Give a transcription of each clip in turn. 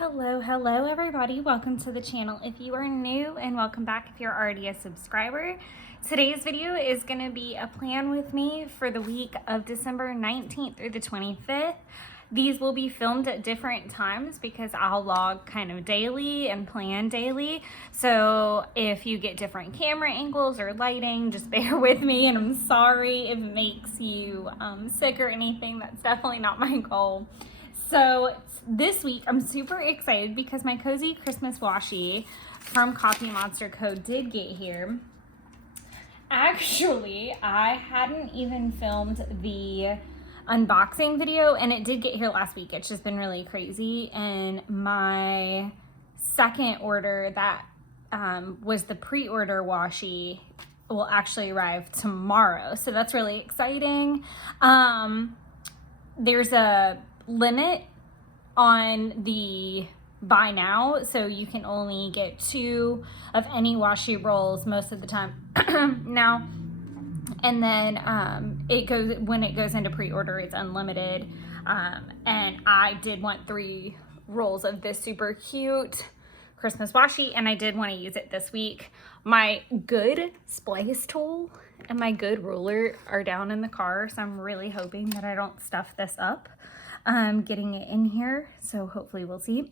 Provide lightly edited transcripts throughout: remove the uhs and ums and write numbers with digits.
Hello everybody. Welcome to the channel if you are new, and welcome back if you're already a subscriber. Today's video is going to be a plan with me for the week of December 19th through the 25th. These will be filmed at different times because I'll log kind of daily and plan daily. So if you get different camera angles or lighting, just bear with me, and I'm sorry if it makes you sick or anything. That's definitely not my goal. So this week I'm super excited because my cozy Christmas washi from Coffee Monster Co. did get here. Actually, I hadn't even filmed the unboxing video, and it did get here last week. It's just been really crazy, and my second order that was the pre-order washi will actually arrive tomorrow, so that's really exciting. There's a limit on the buy now, so you can only get 2 of any washi rolls most of the time now, and then when it goes into pre-order, it's unlimited. And I did want 3 rolls of this super cute Christmas washi, and I did want to use it this week. My good splice tool and my good ruler are down in the car, so I'm really hoping that I don't stuff this up getting it in here, so hopefully we'll see.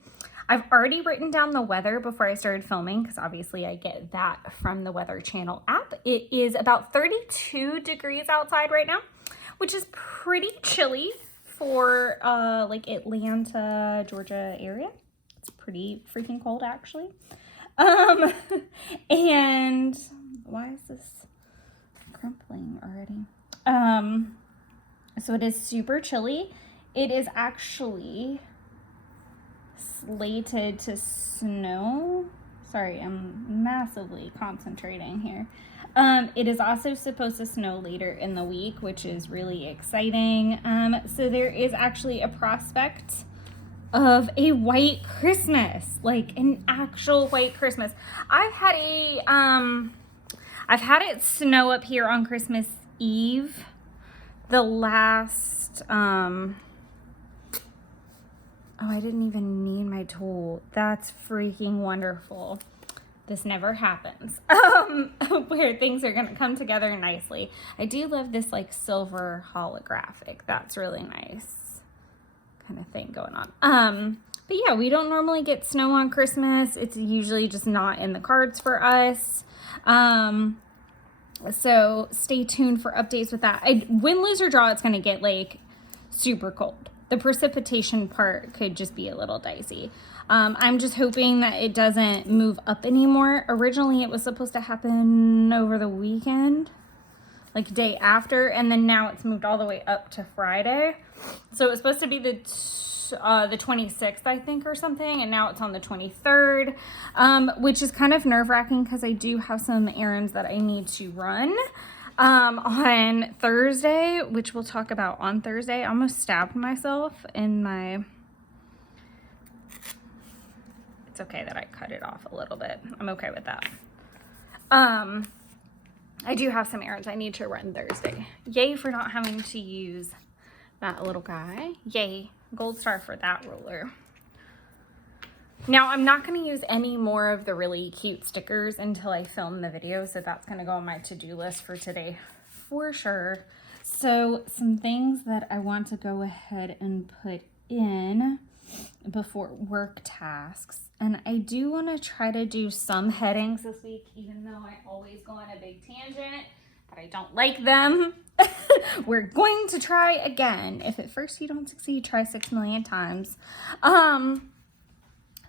I've already written down the weather before I started filming, because obviously I get that from the Weather Channel app. It is about 32 degrees outside right now, which is pretty chilly for like Atlanta, Georgia area. It's pretty freaking cold actually. And why is this crumpling already? So it is super chilly. It is actually slated to snow. Sorry, I'm massively concentrating here. It is also supposed to snow later in the week, which is really exciting. So there is actually a prospect of a white Christmas, like an actual white Christmas. I've had it snow up here on Christmas Eve the last, oh, I didn't even need my tool. That's freaking wonderful. This never happens. Where things are gonna come together nicely. I do love this like silver holographic. That's really nice kind of thing going on. But yeah, we don't normally get snow on Christmas. It's usually just not in the cards for us. So stay tuned for updates with that. Win, lose, or draw, it's gonna get like super cold. The precipitation part could just be a little dicey. I'm just hoping that it doesn't move up anymore. Originally, it was supposed to happen over the weekend, like day after, and then now it's moved all the way up to Friday. So it was supposed to be the 26th, I think, or something, and now it's on the 23rd, which is kind of nerve-wracking because I do have some errands that I need to run. On Thursday, which we'll talk about on Thursday. I almost stabbed myself in my, it's okay that I cut it off a little bit. I'm okay with that. I do have some errands I need to run Thursday. Yay for not having to use that little guy. Yay, gold star for that ruler. Now, I'm not going to use any more of the really cute stickers until I film the video, so that's going to go on my to-do list for today for sure. So, some things that I want to go ahead and put in before work tasks. And I do want to try to do some headings this week, even though I always go on a big tangent, but I don't like them. We're going to try again. If at first you don't succeed, try 6 million times.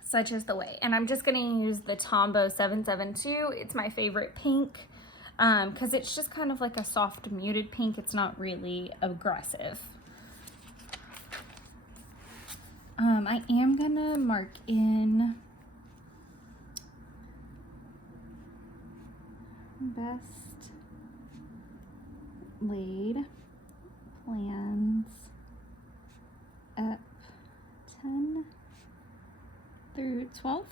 Such is the way. And I'm just going to use the Tombow 772. It's my favorite pink because it's just kind of like a soft muted pink. It's not really aggressive. I am going to mark in best laid plans up 10 through 12,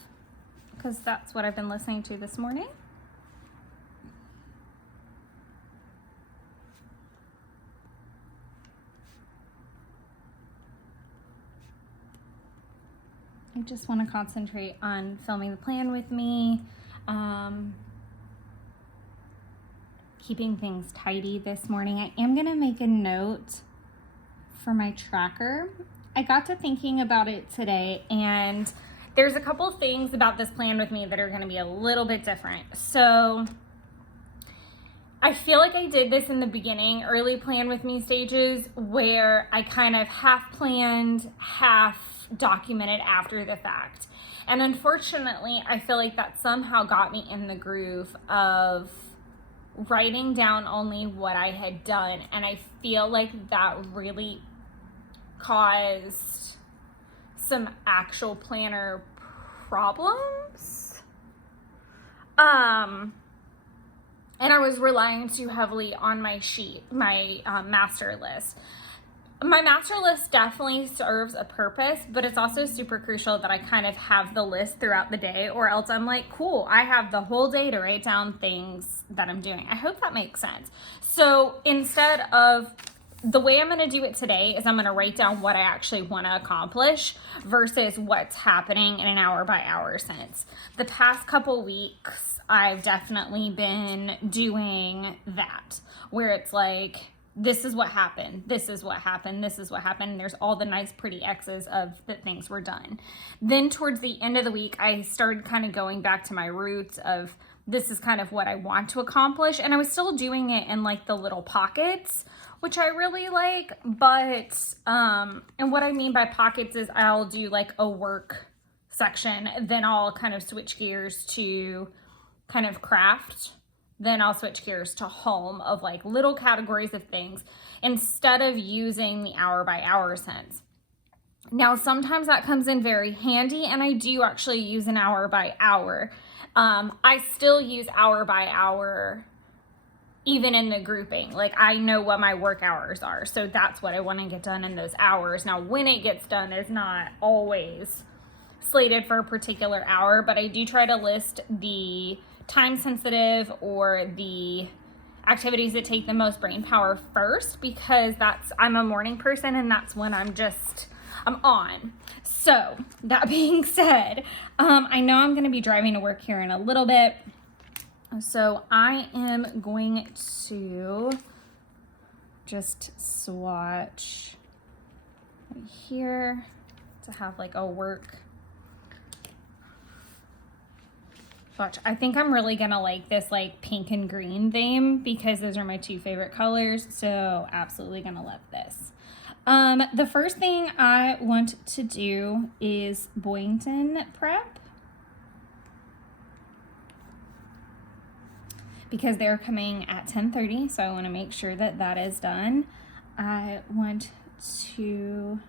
because that's what I've been listening to this morning. I just want to concentrate on filming the plan with me, keeping things tidy this morning. I am going to make a note for my tracker. I got to thinking about it today, and there's a couple things about this plan with me that are going to be a little bit different. So I feel like I did this in the beginning, early plan with me stages, where I kind of half planned, half documented after the fact. And unfortunately, I feel like that somehow got me in the groove of writing down only what I had done. And I feel like that really caused some actual planner problems. And I was relying too heavily on my sheet, my master list. My master list definitely serves a purpose, but it's also super crucial that I kind of have the list throughout the day, or else I'm like, cool, I have the whole day to write down things that I'm doing. I hope that makes sense. So instead of, the way I'm going to do it today is I'm going to write down what I actually want to accomplish versus what's happening in an hour by hour sense. The past couple weeks, I've definitely been doing that, where it's like, this is what happened, this is what happened, this is what happened, and there's all the nice pretty X's of that things were done. Then towards the end of the week, I started kind of going back to my roots of, this is kind of what I want to accomplish, and I was still doing it in like the little pockets, which I really like, but, and what I mean by pockets is I'll do like a work section, then I'll kind of switch gears to kind of craft, then I'll switch gears to home, of like little categories of things instead of using the hour by hour sense. Now, sometimes that comes in very handy, and I do actually use an hour by hour. I still use hour by hour even in the grouping. Like, I know what my work hours are, so that's what I want to get done in those hours. Now, when it gets done is not always slated for a particular hour, but I do try to list the time sensitive or the activities that take the most brain power first, because I'm a morning person, and that's when I'm on. So that being said, I know I'm going to be driving to work here in a little bit, so I am going to just swatch right here to have like a work swatch. I think I'm really gonna like this like pink and green theme, because those are my two favorite colors, so absolutely gonna love this. The first thing I want to do is Boynton prep, because they're coming at 10:30, so I want to make sure that that is done. I want to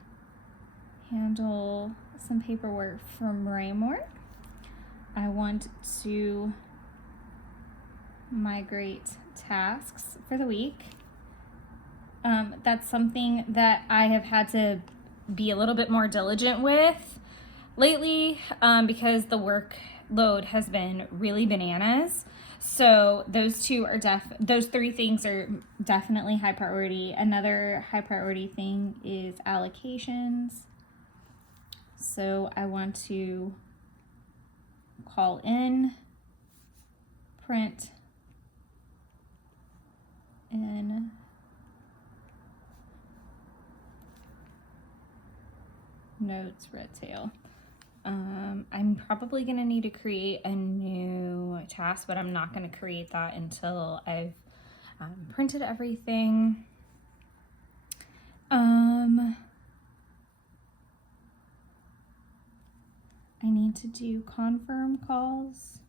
handle some paperwork from Raymore. I want to migrate tasks for the week. That's something that I have had to be a little bit more diligent with lately, because the workload has been really bananas. So those three things are definitely high priority. Another high priority thing is allocations. So I want to call in, print, and notes, red tail. I'm probably going to need to create a new task, but I'm not going to create that until I've printed everything. I need to do confirm calls,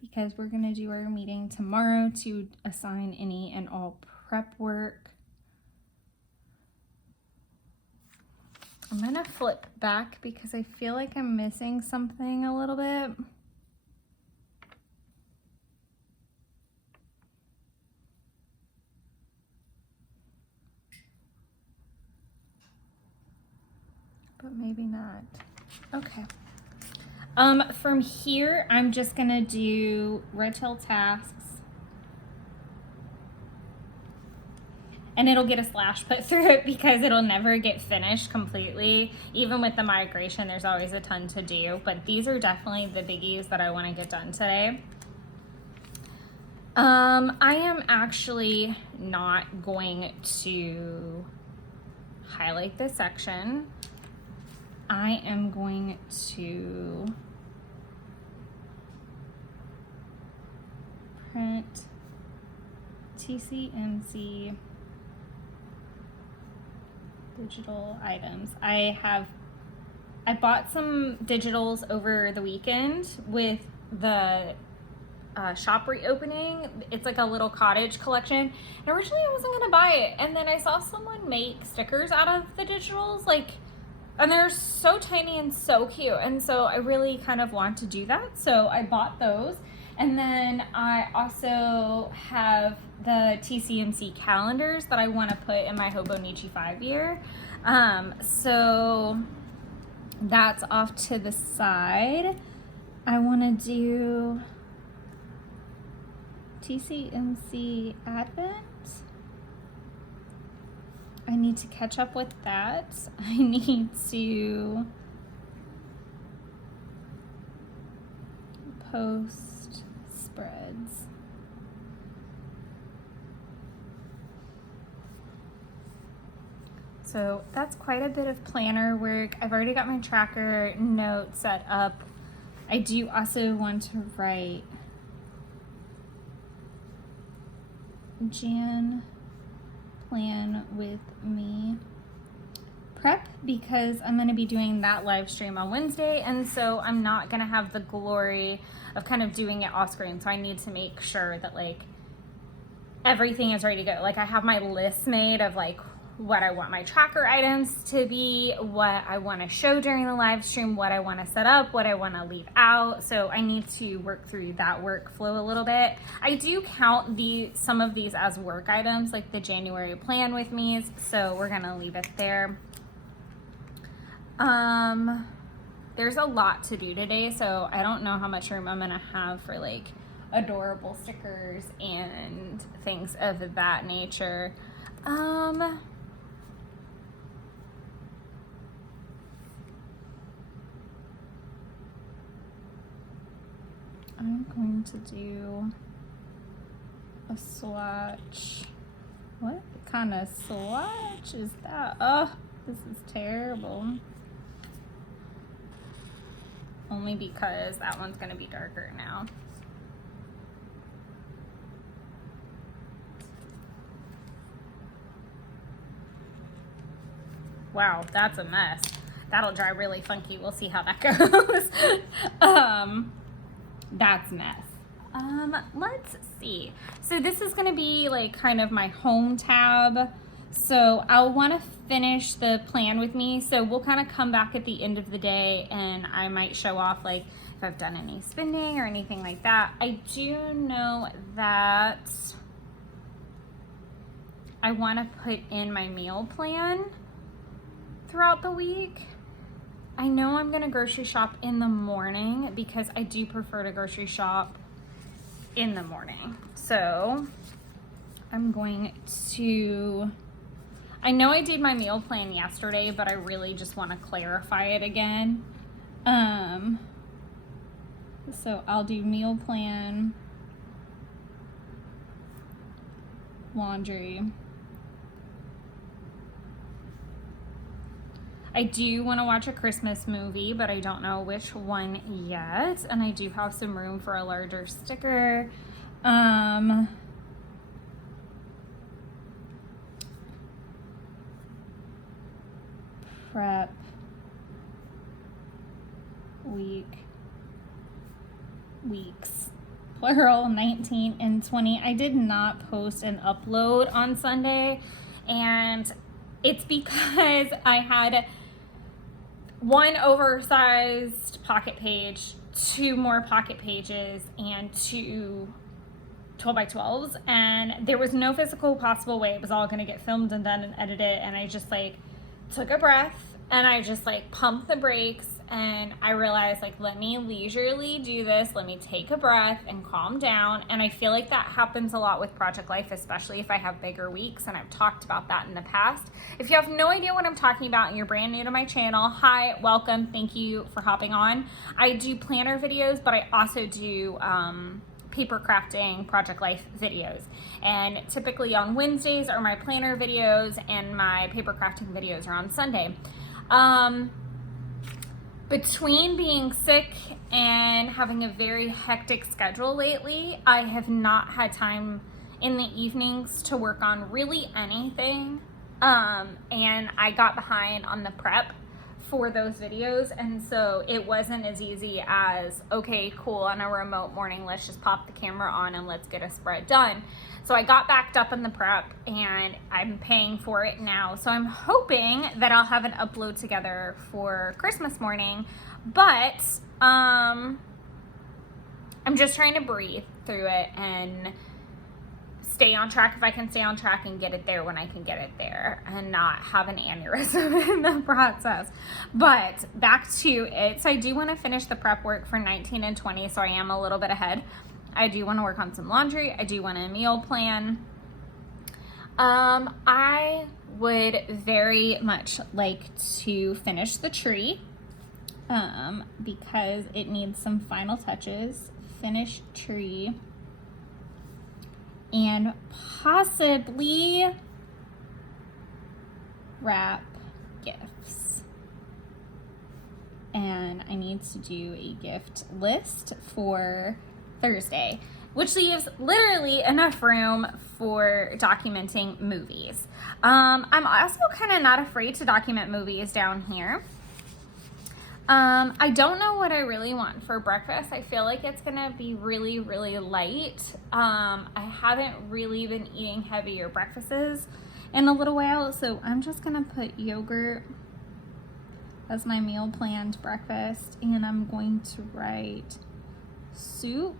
because we're going to do our meeting tomorrow to assign any and all prep work. I'm going to flip back because I feel like I'm missing something a little bit. But maybe not. Okay. From here, I'm just going to do red tail tasks. and it'll get a slash put through it because it'll never get finished completely. Even with the migration, there's always a ton to do, but these are definitely the biggies that I want to get done today. I am actually not going to highlight this section. I am going to print TCMC digital items. I bought some digitals over the weekend with the shop reopening. It's like a little cottage collection, and originally I wasn't gonna buy it, and then I saw someone make stickers out of the digitals, like, and they're so tiny and so cute, and so I really kind of want to do that, so I bought those. And then I also have the TCMC calendars that I want to put in my Hobonichi 5-year. So that's off to the side. I want to do TCMC Advent. I need to catch up with that. I need to post spreads. So that's quite a bit of planner work. I've already got my tracker note set up. I do also want to write Jan plan with me prep, because I'm going to be doing that live stream on Wednesday, and so I'm not going to have the glory of kind of doing it off screen, so I need to make sure that like everything is ready to go. Like I have my list made of like what I want my tracker items to be, what I want to show during the live stream, what I want to set up, what I want to leave out. So I need to work through that workflow a little bit. I do count some of these as work items, like the January plan with me's, so we're gonna leave it there. There's a lot to do today, so I don't know how much room I'm gonna have for like adorable stickers and things of that nature. I'm going to do a swatch. What kind of swatch is that? Oh, this is terrible. Only because that one's gonna be darker now. Wow, that's a mess. That'll dry really funky. We'll see how that goes. That's a mess. Let's see. So this is gonna be like kind of my home tab. So I'll want to finish the plan with me. So we'll kind of come back at the end of the day and I might show off like if I've done any spending or anything like that. I do know that I want to put in my meal plan throughout the week. I know I'm gonna grocery shop in the morning because I do prefer to grocery shop in the morning. So I'm going to, I know I did my meal plan yesterday, but I really just want to clarify it again. So I'll do meal plan, laundry. I do want to watch a Christmas movie, but I don't know which one yet. And I do have some room for a larger sticker. Prep weeks, plural, 19 and 20. I did not post an upload on Sunday, and it's because I had one oversized pocket page, two more pocket pages, and two 12x12s, and there was no physical possible way it was all going to get filmed and done and edited, and I just like took a breath and I just like pumped the brakes and I realized, like, let me leisurely do this, let me take a breath and calm down. And I feel like that happens a lot with Project Life, especially if I have bigger weeks, and I've talked about that in the past. If you have no idea what I'm talking about and you're brand new to my channel, hi, welcome, thank you for hopping on. I do planner videos, but I also do paper crafting Project Life videos, and typically on Wednesdays are my planner videos and my paper crafting videos are on Sunday. Between being sick and having a very hectic schedule lately, I have not had time in the evenings to work on really anything, and I got behind on the prep for those videos, and so it wasn't as easy as, okay, cool, on a remote morning, let's just pop the camera on and let's get a spread done. So I got backed up in the prep, and I'm paying for it now. So I'm hoping that I'll have an upload together for Christmas morning, but I'm just trying to breathe through it and stay on track if I can stay on track, and get it there when I can get it there, and not have an aneurysm in the process. But back to it. So I do want to finish the prep work for 19 and 20, so I am a little bit ahead. I do want to work on some laundry. I do want a meal plan. I would very much like to finish the tree because it needs some final touches. Finish tree. And possibly wrap gifts. And I need to do a gift list for Thursday, which leaves literally enough room for documenting movies. I'm also kind of not afraid to document movies down here. I don't know what I really want for breakfast. I feel like it's gonna be really, really light. I haven't really been eating heavier breakfasts in a little while, so I'm just gonna put yogurt as my meal planned breakfast, and I'm going to write soup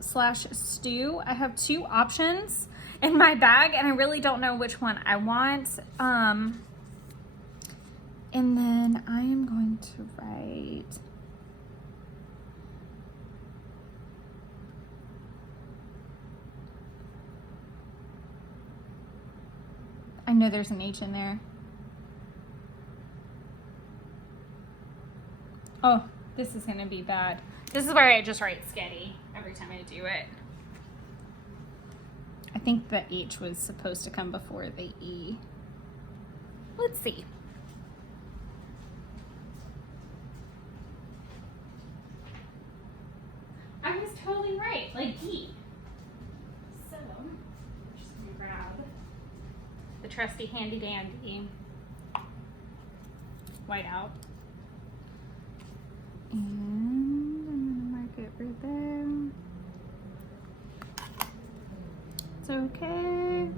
/ stew. I have 2 options in my bag, and I really don't know which one I want. And then I am going to write I know there's an H in there. Oh, this is gonna be bad. This is where I just write sketty every time I do it. I think the H was supposed to come before the E. Let's see. I was totally right, like E. So, I'm just gonna grab the trusty handy dandy whiteout. And I'm gonna mark it right there. It's okay.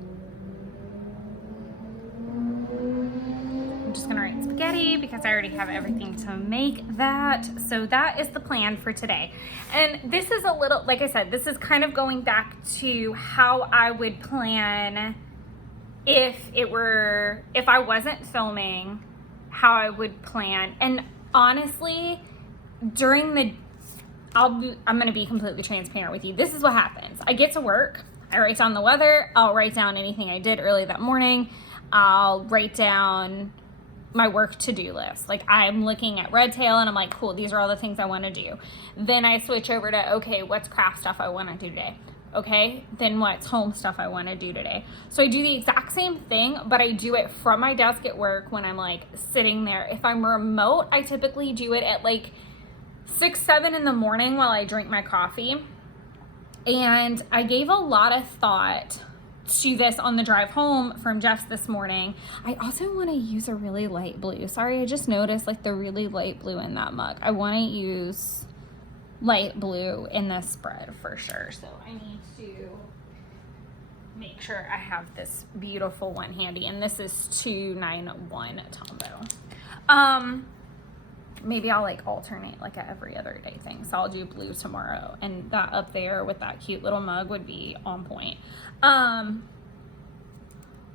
I'm just gonna write spaghetti because I already have everything to make that. So that is the plan for today. And this is a little, like I said, this is kind of going back to how I would plan if I wasn't filming, how I would plan. And honestly, I'm gonna be completely transparent with you. This is what happens. I get to work, I write down the weather, I'll write down anything I did early that morning, I'll write down my work to-do list. Like, I'm looking at Redtail and I'm like, cool, these are all the things I wanna do. Then I switch over to, okay, what's craft stuff I wanna do today? Okay, then what's home stuff I wanna do today? So I do the exact same thing, but I do it from my desk at work when I'm like sitting there. If I'm remote, I typically do it at like 6, 7 in the morning while I drink my coffee. And I gave a lot of thought to this on the drive home from Jeff's this morning. I also want to use a really light blue. Sorry, I just noticed like the really light blue in that mug. I want to use light blue in this spread for sure. So I need to make sure I have this beautiful one handy. And this is 291 Tombow. Maybe I'll like alternate like a every other day thing. So I'll do blue tomorrow, and that up there with that cute little mug would be on point.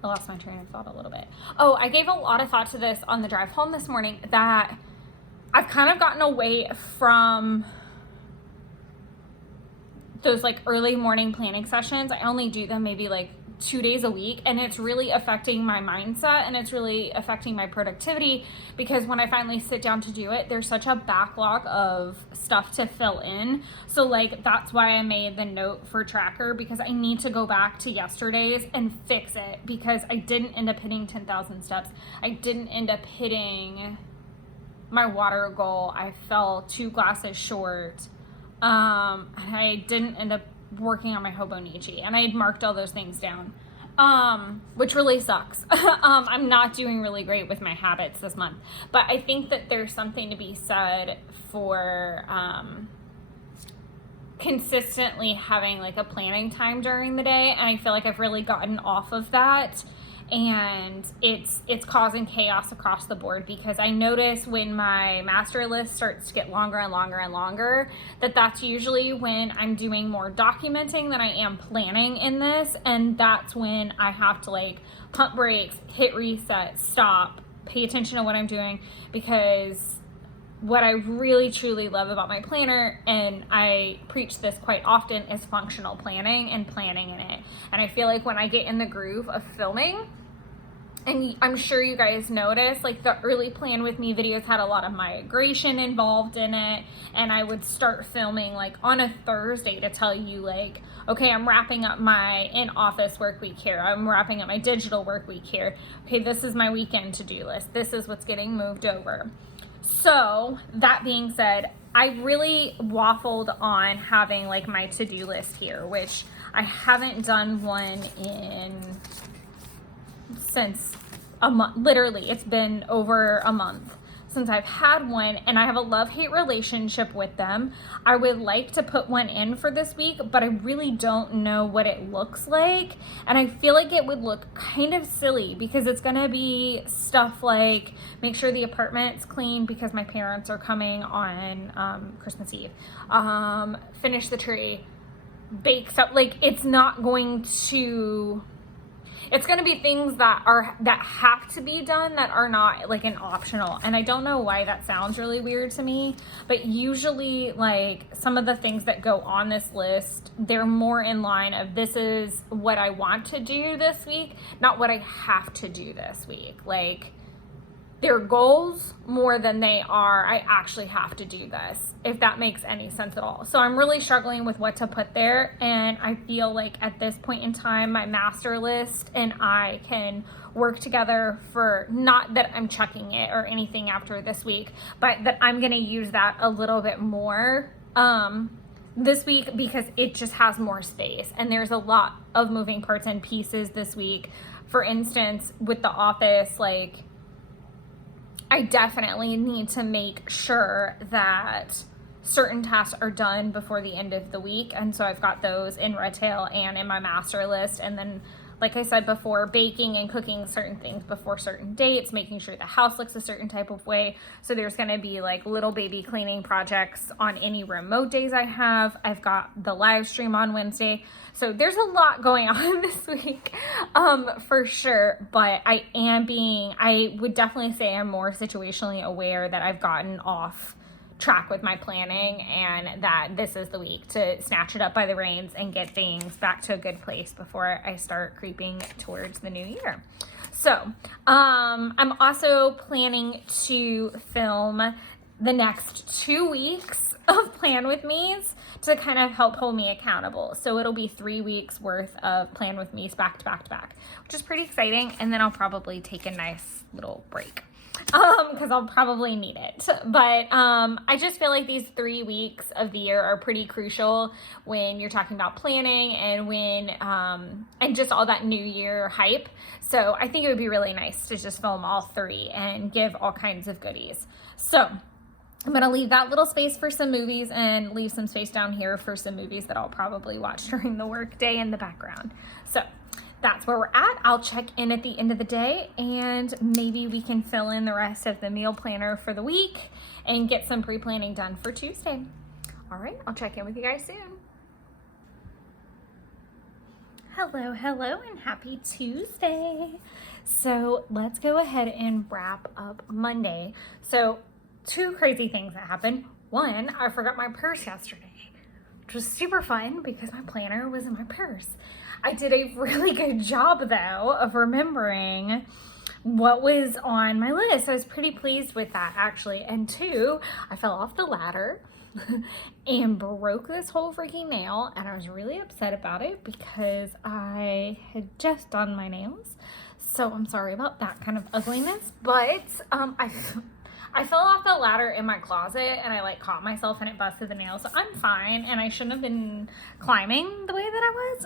I lost my train of thought a little bit. Oh, I gave a lot of thought to this on the drive home this morning, that I've kind of gotten away from those like early morning planning sessions. I only do them maybe like 2 days a week, and it's really affecting my mindset and it's really affecting my productivity, because when I finally sit down to do it, there's such a backlog of stuff to fill in. So like, that's why I made the note for tracker, because I need to go back to yesterday's and fix it, because I didn't end up hitting 10,000 steps. I didn't end up hitting my water goal. I fell 2 glasses short. And I didn't end up working on my Hobonichi, and I had marked all those things down, which really sucks. I'm not doing really great with my habits this month, but I think that there's something to be said for consistently having like a planning time during the day, and I feel like I've really gotten off of that, and it's causing chaos across the board, because I notice when my master list starts to get longer and longer and longer, that's usually when I'm doing more documenting than I am planning in this, and that's when I have to like pump brakes, hit reset, stop, pay attention to what I'm doing, because what I really truly love about my planner, and I preach this quite often, is functional planning and planning in it. And I feel like when I get in the groove of filming, and I'm sure you guys noticed, like the early Plan With Me videos had a lot of migration involved in it, and I would start filming like on a Thursday to tell you like, okay, I'm wrapping up my in-office work week here, I'm wrapping up my digital work week here, okay, this is my weekend to-do list, this is what's getting moved over. So that being said, I really waffled on having like my to-do list here, which I haven't done one since a month. Literally, it's been over a month since I've had one, and I have a love-hate relationship with them. I would like to put one in for this week, but I really don't know what it looks like, and I feel like it would look kind of silly, because it's gonna be stuff like make sure the apartment's clean because my parents are coming on Christmas Eve, finish the tree, bake stuff. Like, it's not going to, it's going to be things that have to be done, that are not like an optional. And I don't know why that sounds really weird to me, but usually like some of the things that go on this list, they're more in line of, this is what I want to do this week, not what I have to do this week. Like, they're goals more than they are, I actually have to do this, if that makes any sense at all. So I'm really struggling with what to put there, and I feel like at this point in time, my master list and I can work together, for not that I'm chucking it or anything after this week, but that I'm gonna use that a little bit more this week, because it just has more space, and there's a lot of moving parts and pieces this week. For instance, with the office, like, I definitely need to make sure that certain tasks are done before the end of the week. And so I've got those in Red Tail and in my master list. And then, like I said before, baking and cooking certain things before certain dates, making sure the house looks a certain type of way. So there's going to be like little baby cleaning projects on any remote days I have. I've got the live stream on Wednesday. So there's a lot going on this week, for sure. But I would definitely say I'm more situationally aware that I've gotten off track with my planning, and that this is the week to snatch it up by the reins and get things back to a good place before I start creeping towards the new year. So I'm also planning to film the next 2 weeks of Plan With Me's to kind of help hold me accountable. So it'll be 3 weeks worth of Plan With Me's back to back to back, which is pretty exciting. And then I'll probably take a nice little break, because I'll probably need it. But I just feel like these 3 weeks of the year are pretty crucial when you're talking about planning, and when and just all that new year hype. So I think it would be really nice to just film all 3 and give all kinds of goodies. So I'm going to leave that little space for some movies, and leave some space down here for some movies that I'll probably watch during the work day in the background. So that's where we're at. I'll check in at the end of the day, and maybe we can fill in the rest of the meal planner for the week and get some pre-planning done for Tuesday. All right, I'll check in with you guys soon. Hello, hello, and happy Tuesday. So let's go ahead and wrap up Monday. So 2 crazy things that happened. One, I forgot my purse yesterday, which was super fun because my planner was in my purse. I did a really good job though of remembering what was on my list. I was pretty pleased with that actually. And 2, I fell off the ladder and broke this whole freaking nail, and I was really upset about it because I had just done my nails. So I'm sorry about that kind of ugliness, but I fell off the ladder in my closet and I like caught myself and it busted the nail. So I'm fine, and I shouldn't have been climbing the way that I was.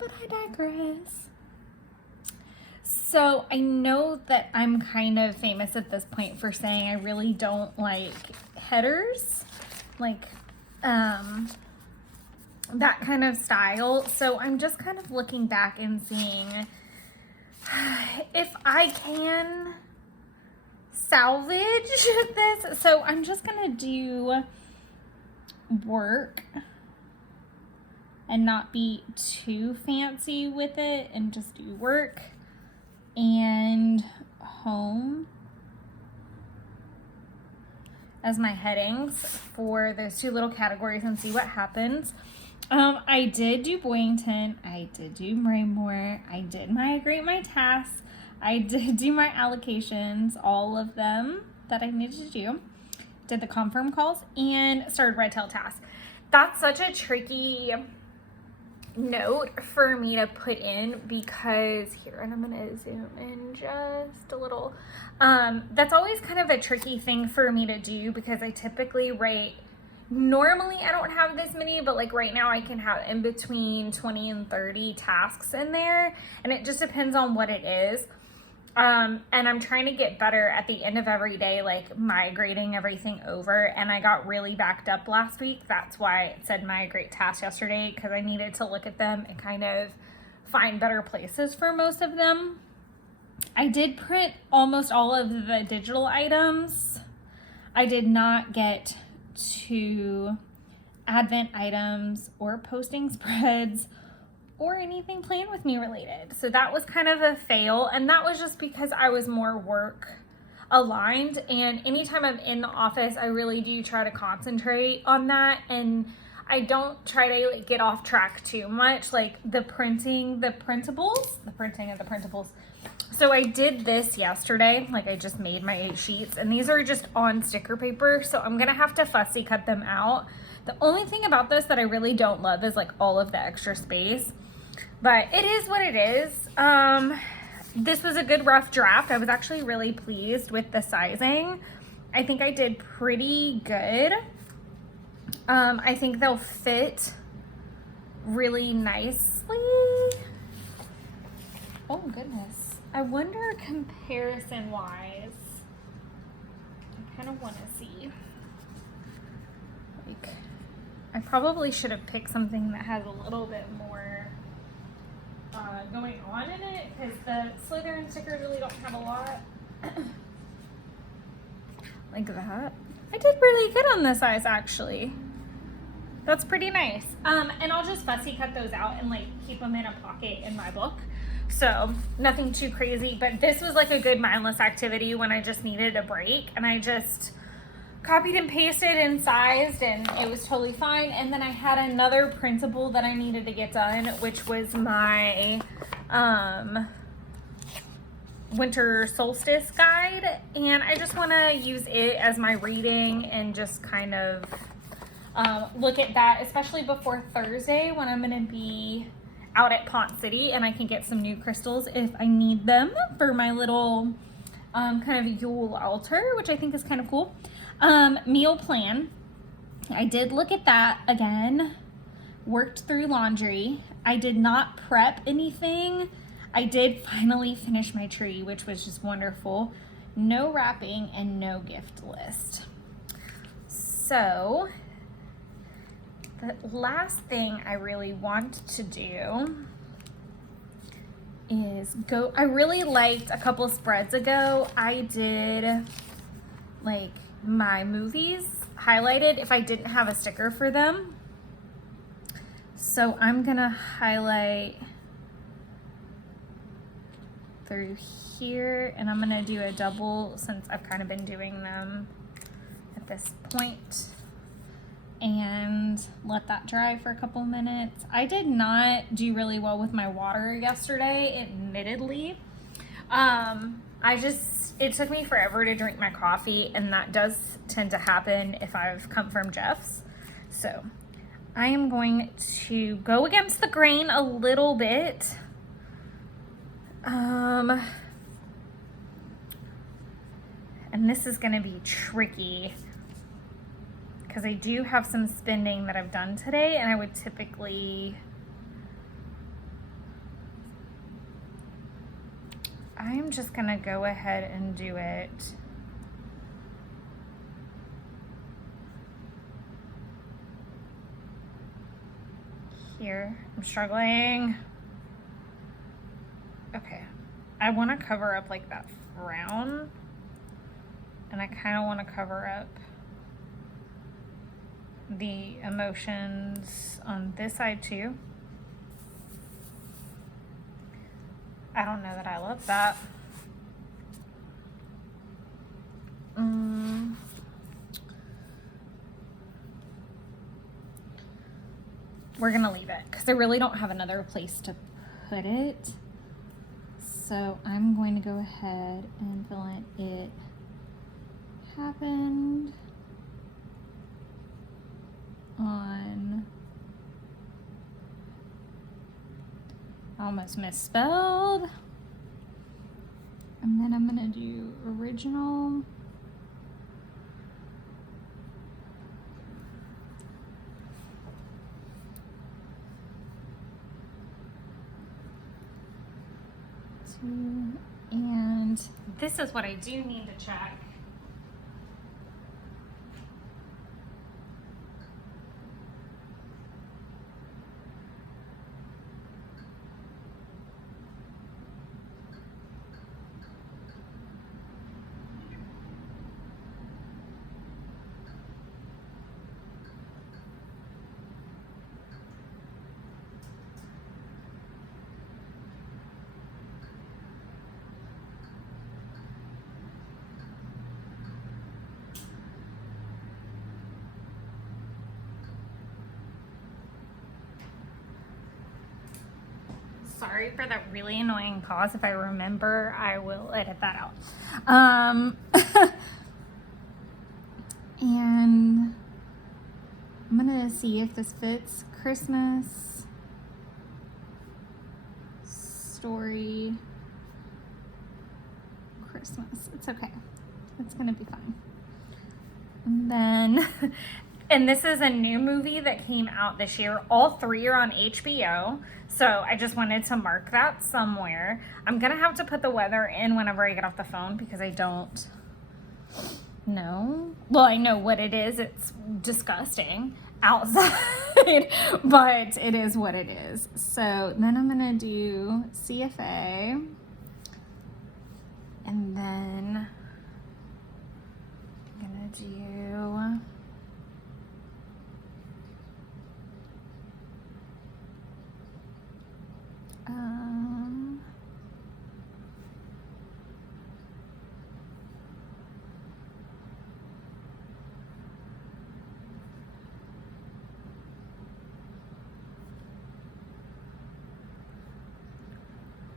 But I digress. So I know that I'm kind of famous at this point for saying I really don't like headers, like that kind of style. So I'm just kind of looking back and seeing if I can salvage this. So I'm just gonna do work and not be too fancy with it, and just do work and home as my headings for those 2 little categories and see what happens. I did do Boyington, I did do Raymore, I did migrate my tasks, I did do my allocations, all of them that I needed to do, did the confirm calls, and started red tail tasks. That's such a tricky note for me to put in because here, and I'm gonna zoom in just a little. That's always kind of a tricky thing for me to do because I typically write, normally I don't have this many, but like right now I can have in between 20 and 30 tasks in there, and it just depends on what it is. And I'm trying to get better at the end of every day, like migrating everything over. And I got really backed up last week. That's why it said migrate tasks yesterday, because I needed to look at them and kind of find better places for most of them. I did print almost all of the digital items. I did not get to Advent items or posting spreads or anything Plan With Me related. So that was kind of a fail, and that was just because I was more work aligned, and anytime I'm in the office I really do try to concentrate on that, and I don't try to like get off track too much, like the printing of the printables. So I did this yesterday, like I just made my 8 sheets, and these are just on sticker paper, so I'm gonna have to fussy cut them out. The only thing about this that I really don't love is like all of the extra space, but it is what it is. This was a good rough draft. I was actually really pleased with the sizing. I think I did pretty good. I think they'll fit really nicely. Oh goodness. I wonder comparison wise. I kind of want to see. Like, I probably should have picked something that has a little bit more going on in it, because the Slytherin stickers really don't have a lot. Like that. I did really good on this size actually. That's pretty nice. And I'll just fussy cut those out and like keep them in a pocket in my book. So nothing too crazy, but this was like a good mindless activity when I just needed a break, and I just copied and pasted and sized, and it was totally fine. And then I had another printable that I needed to get done, which was my winter solstice guide, and I just want to use it as my reading and just kind of look at that, especially before Thursday when I'm going to be out at Pont City and I can get some new crystals if I need them for my little kind of Yule altar, which I think is kind of cool. Meal plan. I did look at that again, worked through laundry. I did not prep anything. I did finally finish my tree, which was just wonderful. No wrapping and no gift list. So the last thing I really want to do is go, I really liked a couple spreads ago, I did like my movies highlighted if I didn't have a sticker for them. So I'm gonna highlight through here, and I'm gonna do a double since I've kind of been doing them at this point, and let that dry for a couple minutes. I did not do really well with my water yesterday, admittedly. It took me forever to drink my coffee, and that does tend to happen if I've come from Jeff's. So I am going to go against the grain a little bit. And this is going to be tricky because I do have some spending that I've done today, and I would typically... I'm just going to go ahead and do it here. I'm struggling. Okay. I want to cover up like that frown, and I kind of want to cover up the emotions on this side too. I don't know that I love that. We're gonna leave it because I really don't have another place to put it. So I'm going to go ahead and fill in "It happened on..." Almost misspelled. And then I'm gonna do original. And this is what I do need to check. Sorry for that really annoying pause. If I remember, I will edit that out. And I'm gonna see if this fits. Christmas story. Christmas. It's okay. It's gonna be fine. And then, and this is a new movie that came out this year. All three are on HBO. So I just wanted to mark that somewhere. I'm gonna have to put the weather in whenever I get off the phone because I don't know. Well, I know what it is. It's disgusting outside, but it is what it is. So then I'm gonna do CFA, and then I'm gonna do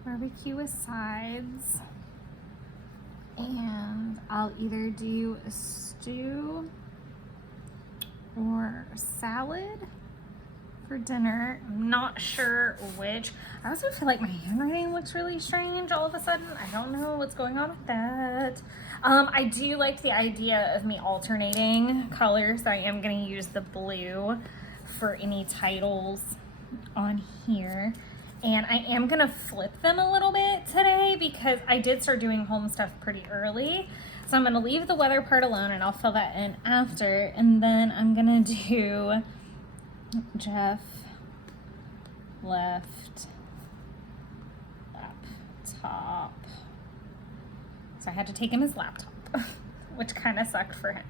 barbecue with sides, and I'll either do a stew or salad for dinner. I'm not sure which. I also feel like my handwriting looks really strange all of a sudden. I don't know what's going on with that. I do like the idea of me alternating colors. I am going to use the blue for any titles on here. And I am going to flip them a little bit today because I did start doing home stuff pretty early. So I'm going to leave the weather part alone, and I'll fill that in after. And then I'm going to do Jeff left laptop. So I had to take him his laptop, which kind of sucked for him.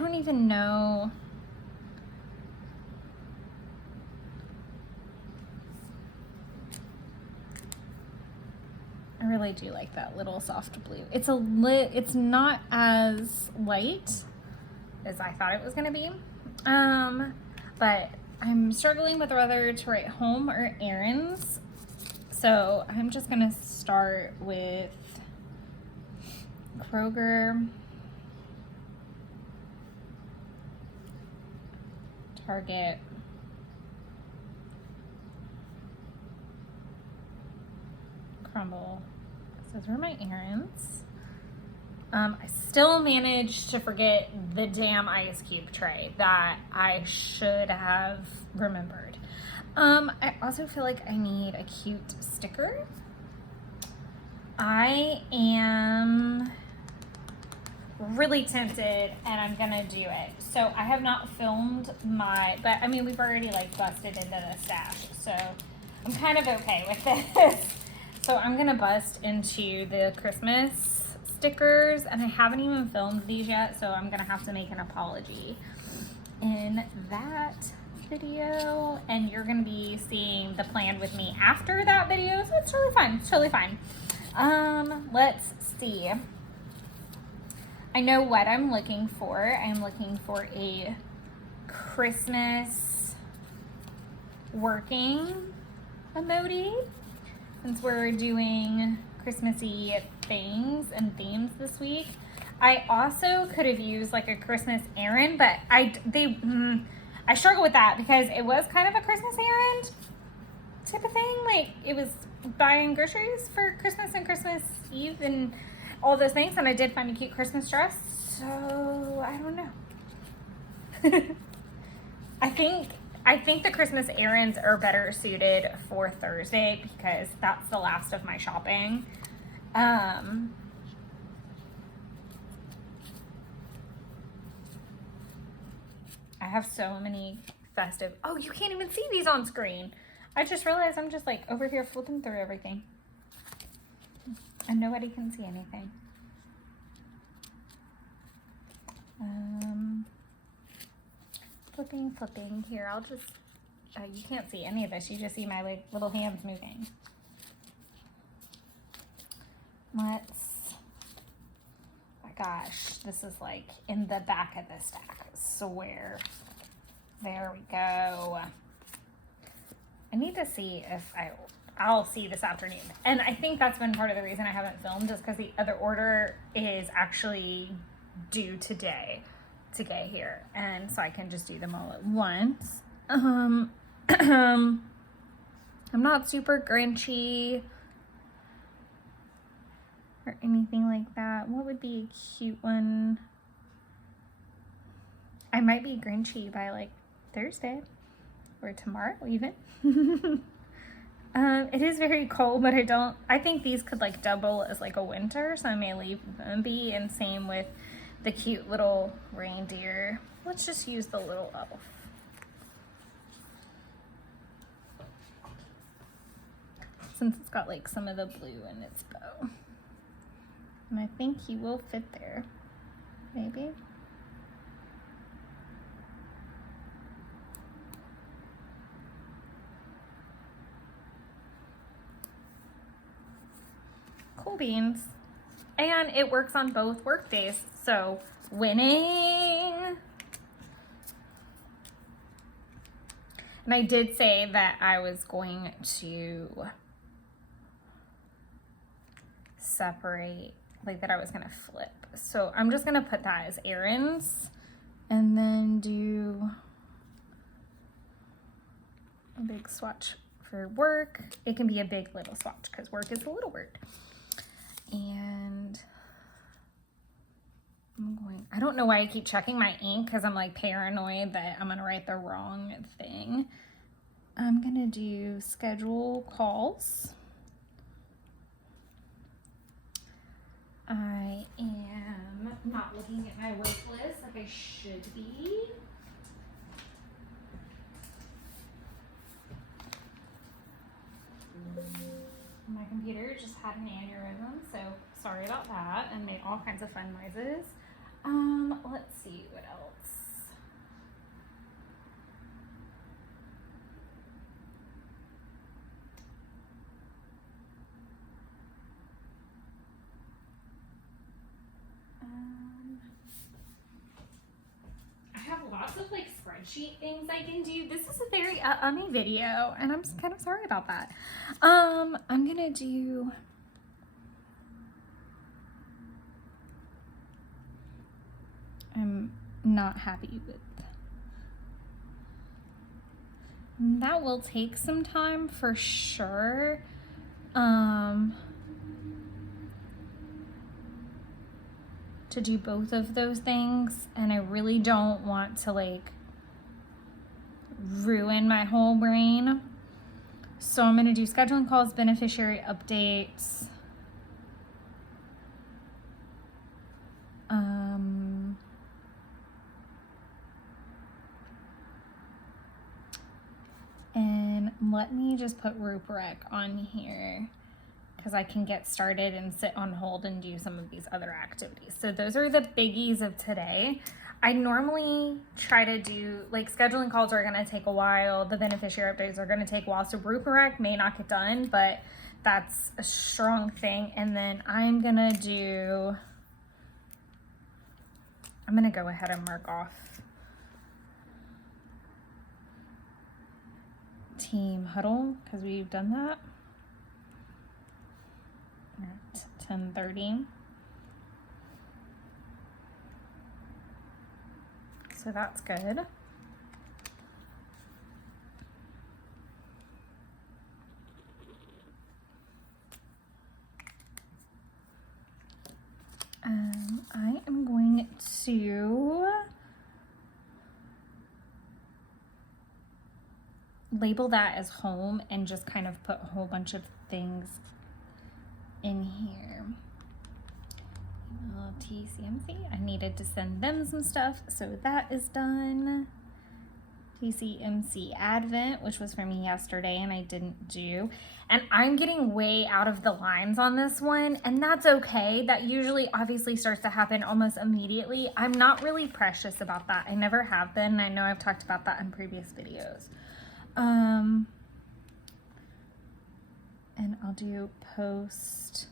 don't even know. I really do like that little soft blue. It's not as light as I thought it was gonna be. But I'm struggling with whether to write home or errands. So I'm just gonna start with Kroger, Target, Crumble. Those were my errands. I still managed to forget the damn ice cube tray that I should have remembered. I also feel like I need a cute sticker. I am really tempted and I'm gonna do it. So I have not filmed but I mean, we've already like busted into the stash, so I'm kind of okay with this. So I'm gonna bust into the Christmas stickers, and I haven't even filmed these yet, so I'm gonna have to make an apology in that video, and you're gonna be seeing the plan with me after that video, so it's totally fine. It's totally fine. Let's see. I know what I'm looking for. I'm looking for a Christmas working emoji, since we're doing Christmassy things and themes this week. I also could have used like a Christmas errand, but I struggle with that because it was kind of a Christmas errand type of thing. Like, it was buying groceries for Christmas and Christmas Eve and all those things, and I did find a cute Christmas dress, so I don't know. I think the Christmas errands are better suited for Thursday because that's the last of my shopping. I have so many festive. Oh, you can't even see these on screen. I just realized I'm just like over here flipping through everything. And nobody can see anything. Flipping. Here, I'll just, you can't see any of this. You just see my like little hands moving. My gosh, this is like in the back of the stack, I swear. There we go. I need to see if I'll see this afternoon. And I think that's been part of the reason I haven't filmed, is because the other order is actually due today to get here. And so I can just do them all at once. I'm not super Grinchy or anything like that. What would be a cute one? I might be Grinchy by like Thursday or tomorrow even. It is very cold, but I think these could like double as like a winter, so I may leave them be, and same with the cute little reindeer. Let's just use the little elf. Since it's got like some of the blue in its bow. And I think he will fit there, maybe. Cool beans. And it works on both work days, so winning. And I did say that I was going to separate, like that I was gonna flip. So I'm just gonna put that as errands and then do a big swatch for work. It can be a big little swatch because work is a little word. And I don't know why I keep checking my ink because I'm like paranoid that I'm gonna write the wrong thing. I'm gonna do schedule calls. I am not looking at my work list like I should be. My computer just had an aneurysm, so sorry about that, and made all kinds of fun noises. Let's see what else. I have lots of like spreadsheet things I can do. This is a very ummy video, and I'm kind of sorry about that. I'm gonna do. I'm not happy with. That will take some time for sure. To do both of those things, and I really don't want to like ruin my whole brain. So I'm gonna do scheduling calls, beneficiary updates. And let me just put rubric on here because I can get started and sit on hold and do some of these other activities. So those are the biggies of today. I normally try to do, like, scheduling calls are gonna take a while, the beneficiary updates are gonna take a while, so rubric may not get done, but that's a strong thing. And then I'm gonna go ahead and mark off team huddle because we've done that at 10:30. So that's good. I am going to label that as home and just kind of put a whole bunch of things in here. TCMC, I needed to send them some stuff, so that is done. TCMC Advent, which was for me yesterday and I didn't do. And I'm getting way out of the lines on this one, and that's okay. That usually obviously starts to happen almost immediately. I'm not really precious about that. I never have been. I know I've talked about that in previous videos. And I'll do post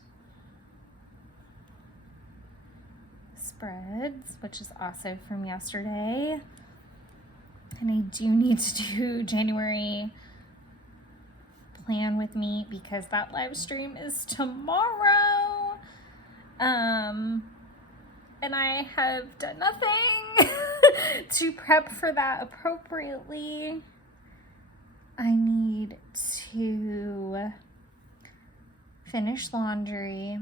spreads, which is also from yesterday. And I do need to do January plan with me because that live stream is tomorrow. And I have done nothing to prep for that appropriately. I need to finish laundry.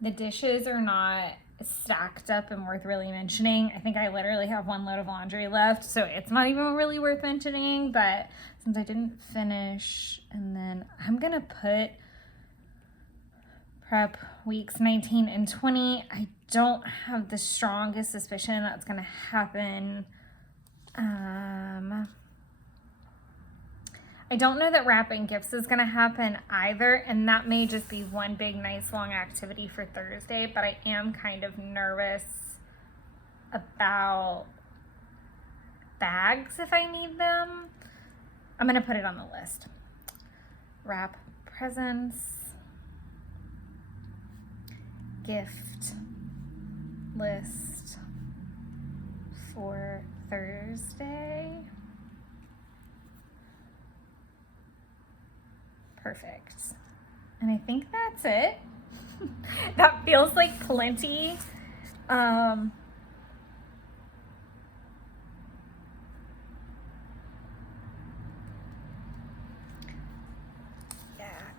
The dishes are not stacked up and worth really mentioning. I think I literally have one load of laundry left, so it's not even really worth mentioning, but since I didn't finish, and then I'm gonna put prep weeks 19 and 20. I don't have the strongest suspicion that's gonna happen. I don't know that wrapping gifts is gonna happen either, and that may just be one big nice long activity for Thursday, but I am kind of nervous about bags if I need them. I'm gonna put it on the list. Wrap presents, gift list for Thursday. Perfect. And I think that's it. That feels like plenty. Yeah,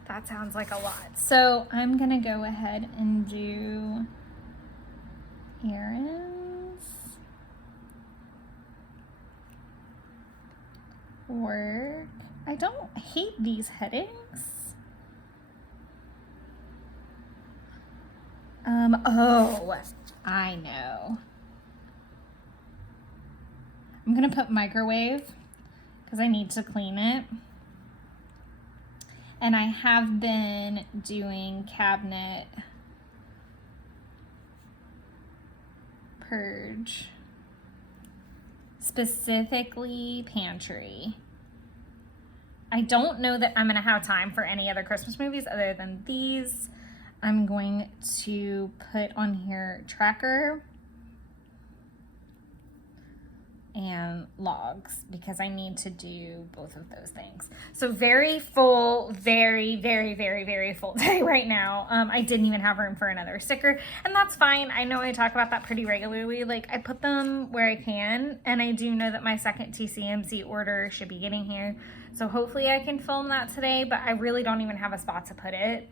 that sounds like a lot. So I'm gonna go ahead and do errands, work. I don't hate these headings. Oh, I know. I'm gonna put microwave because I need to clean it. And I have been doing cabinet purge. Specifically pantry. I don't know that I'm going to have time for any other Christmas movies other than these. I'm going to put on here Tracker and Logs because I need to do both of those things. So very full, very, very, very, very full day right now. I didn't even have room for another sticker, and that's fine. I know I talk about that pretty regularly. Like, I put them where I can, and I do know that my second TCMC order should be getting here. So hopefully I can film that today, but I really don't even have a spot to put it.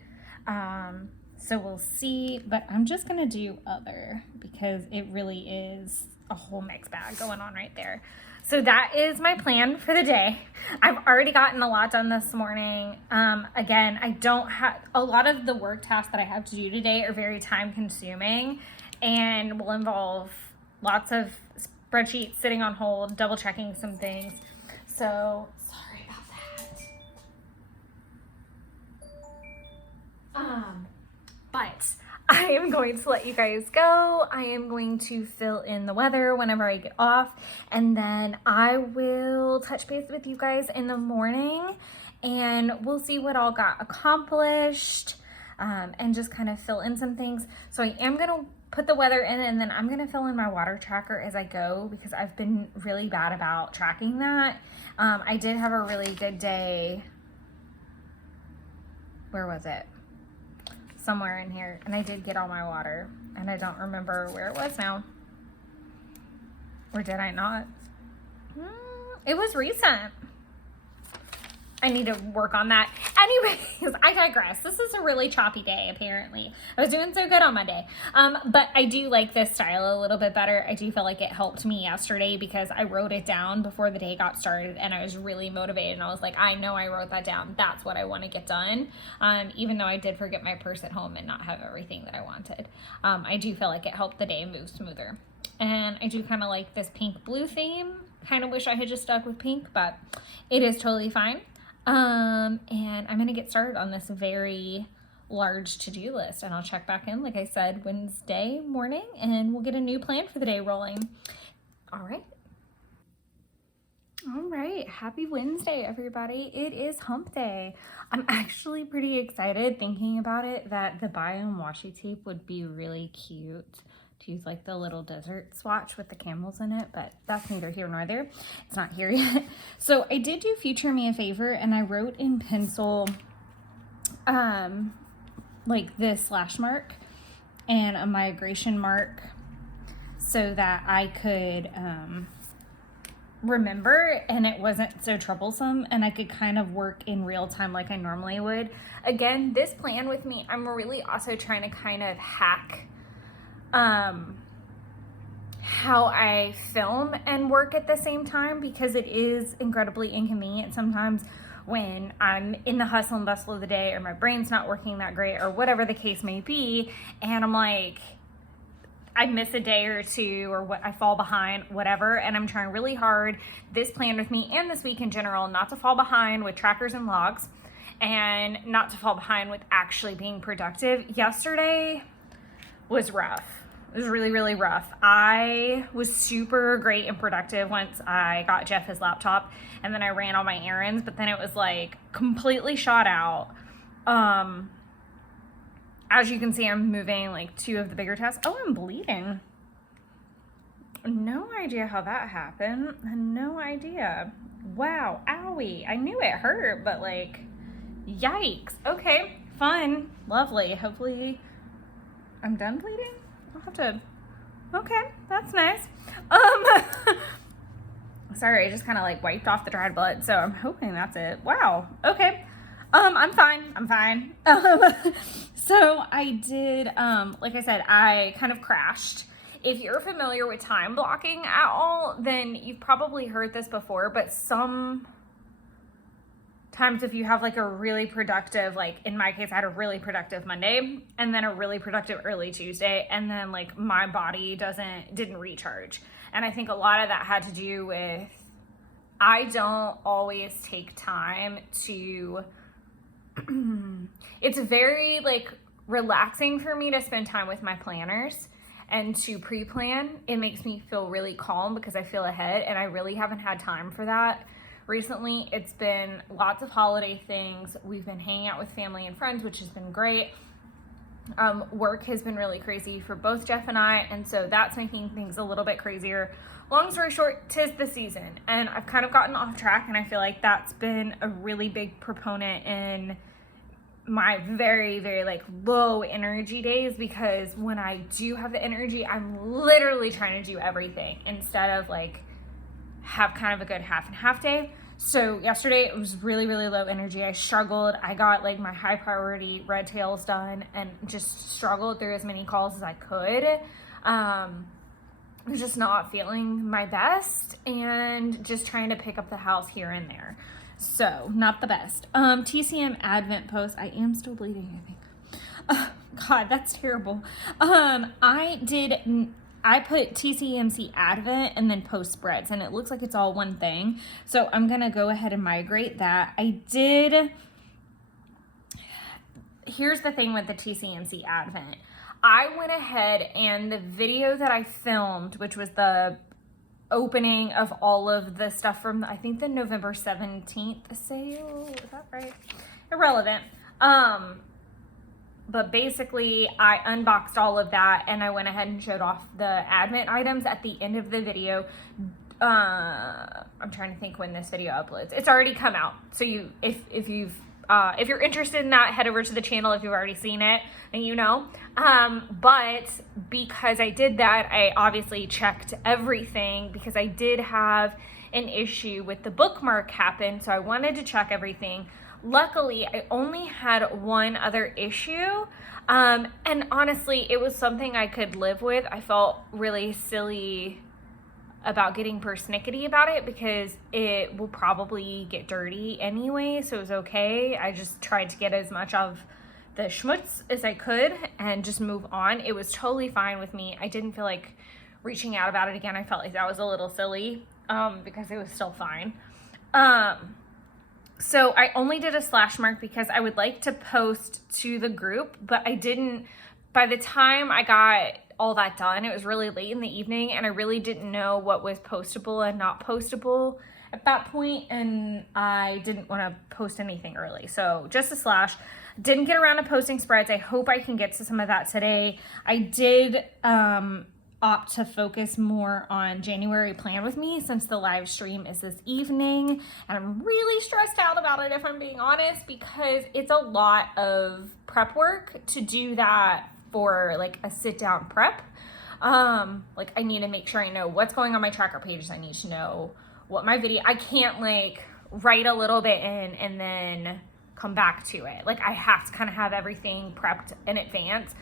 So we'll see, but I'm just gonna do other because it really is a whole mixed bag going on right there. So that is my plan for the day. I've already gotten a lot done this morning. Again, I don't have a lot of the work tasks that I have to do today are very time consuming and will involve lots of spreadsheets sitting on hold, double checking some things. So sorry about that. But I am going to let you guys go. I am going to fill in the weather whenever I get off, and then I will touch base with you guys in the morning, and we'll see what all got accomplished, and just kind of fill in some things. So I am gonna put the weather in, and then I'm gonna fill in my water tracker as I go because I've been really bad about tracking that. I did have a really good day. Where was it? Somewhere in here, and I did get all my water, and I don't remember where it was now. Or did I not? It was recent. I need to work on that. Anyways, I digress. This is a really choppy day, apparently. I was doing so good on Monday. But I do like this style a little bit better. I do feel like it helped me yesterday because I wrote it down before the day got started, and I was really motivated, and I was like, I know I wrote that down. That's what I want to get done. Even though I did forget my purse at home and not have everything that I wanted. I do feel like it helped the day move smoother. And I do kind of like this pink-blue theme. Kind of wish I had just stuck with pink, but it is totally fine. And I'm going to get started on this very large to-do list, and I'll check back in, like I said, Wednesday morning, and we'll get a new plan for the day rolling. All right. Happy Wednesday, everybody. It is hump day. I'm actually pretty excited thinking about it that the Biome washi tape would be really cute to use like the little desert swatch with the camels in it, but that's neither here nor there. It's not here yet. So I did do Future Me a favor, and I wrote in pencil like this slash mark and a migration mark so that I could remember and it wasn't so troublesome, and I could kind of work in real time like I normally would. Again, this plan with me, I'm really also trying to kind of hack how I film and work at the same time, because it is incredibly inconvenient sometimes when I'm in the hustle and bustle of the day, or my brain's not working that great, or whatever the case may be, and I'm like, I miss a day or two, or what, I fall behind, whatever, and I'm trying really hard this plan with me and this week in general not to fall behind with trackers and logs, and not to fall behind with actually being productive. Yesterday was rough. It was really, really rough. I was super great and productive once I got Jeff his laptop, and then I ran all my errands, but then it was like completely shot out. As you can see, I'm moving like 2 of the bigger tasks. Oh, I'm bleeding. No idea how that happened. No idea. Wow, owie. I knew it hurt, but like, yikes. Okay, fun, lovely. Hopefully I'm done bleeding. I'll have to, okay, that's nice. Sorry, I just kind of like wiped off the dried blood, so I'm hoping that's it. Wow, okay. I'm fine. So I did, like I said, I kind of crashed. If you're familiar with time blocking at all, then you've probably heard this before, but sometimes if you have like a really productive, like in my case, I had a really productive Monday and then a really productive early Tuesday, and then like my body didn't recharge. And I think a lot of that had to do with, I don't always take time to, it's very like relaxing for me to spend time with my planners. and to pre-plan, it makes me feel really calm because I feel ahead, and I really haven't had time for that recently. It's been lots of holiday things. We've been hanging out with family and friends, which has been great. Work has been really crazy for both Jeff and I, and so that's making things a little bit crazier. Long story short, 'tis the season, and I've kind of gotten off track, and I feel like that's been a really big proponent in my very, very like low energy days, because when I do have the energy, I'm literally trying to do everything instead of like have kind of a good half and half day. So yesterday it was really, really low energy. I struggled. I got like my high priority red tails done and just struggled through as many calls as I could. I was just not feeling my best and just trying to pick up the house here and there. So not the best. TCM Advent post. I am still bleeding, I think. God, that's terrible. I put TCMC Advent and then post spreads, and it looks like it's all one thing. So I'm going to go ahead and migrate that. Here's the thing with the TCMC Advent. I went ahead and the video that I filmed, which was the opening of all of the stuff from, I think, the November 17th sale. Is that right? Irrelevant. But basically I unboxed all of that and I went ahead and showed off the Advent items at the end of the video. I'm trying to think when this video uploads. It's already come out. So if you're interested in that, head over to the channel. If you've already seen it, then you know. But because I did that, I obviously checked everything because I did have an issue with the bookmark happen. So I wanted to check everything. Luckily, I only had one other issue, and honestly, it was something I could live with. I felt really silly about getting persnickety about it because it will probably get dirty anyway, so it was okay. I just tried to get as much of the schmutz as I could and just move on. It was totally fine with me. I didn't feel like reaching out about it again. I felt like that was a little silly because it was still fine. So I only did a slash mark because I would like to post to the group, but I didn't. By the time I got all that done, it was really late in the evening and I really didn't know what was postable and not postable at that point, and I didn't want to post anything early. So just a slash. Didn't get around to posting spreads. I hope I can get to some of that today. I did opt to focus more on January Plan With Me since the live stream is this evening, and I'm really stressed out about it if I'm being honest, because it's a lot of prep work to do that for like a sit down prep. Like I need to make sure I know what's going on my tracker pages. I need to know what my video, I can't like write a little bit in and then come back to it. Like I have to kind of have everything prepped in advance.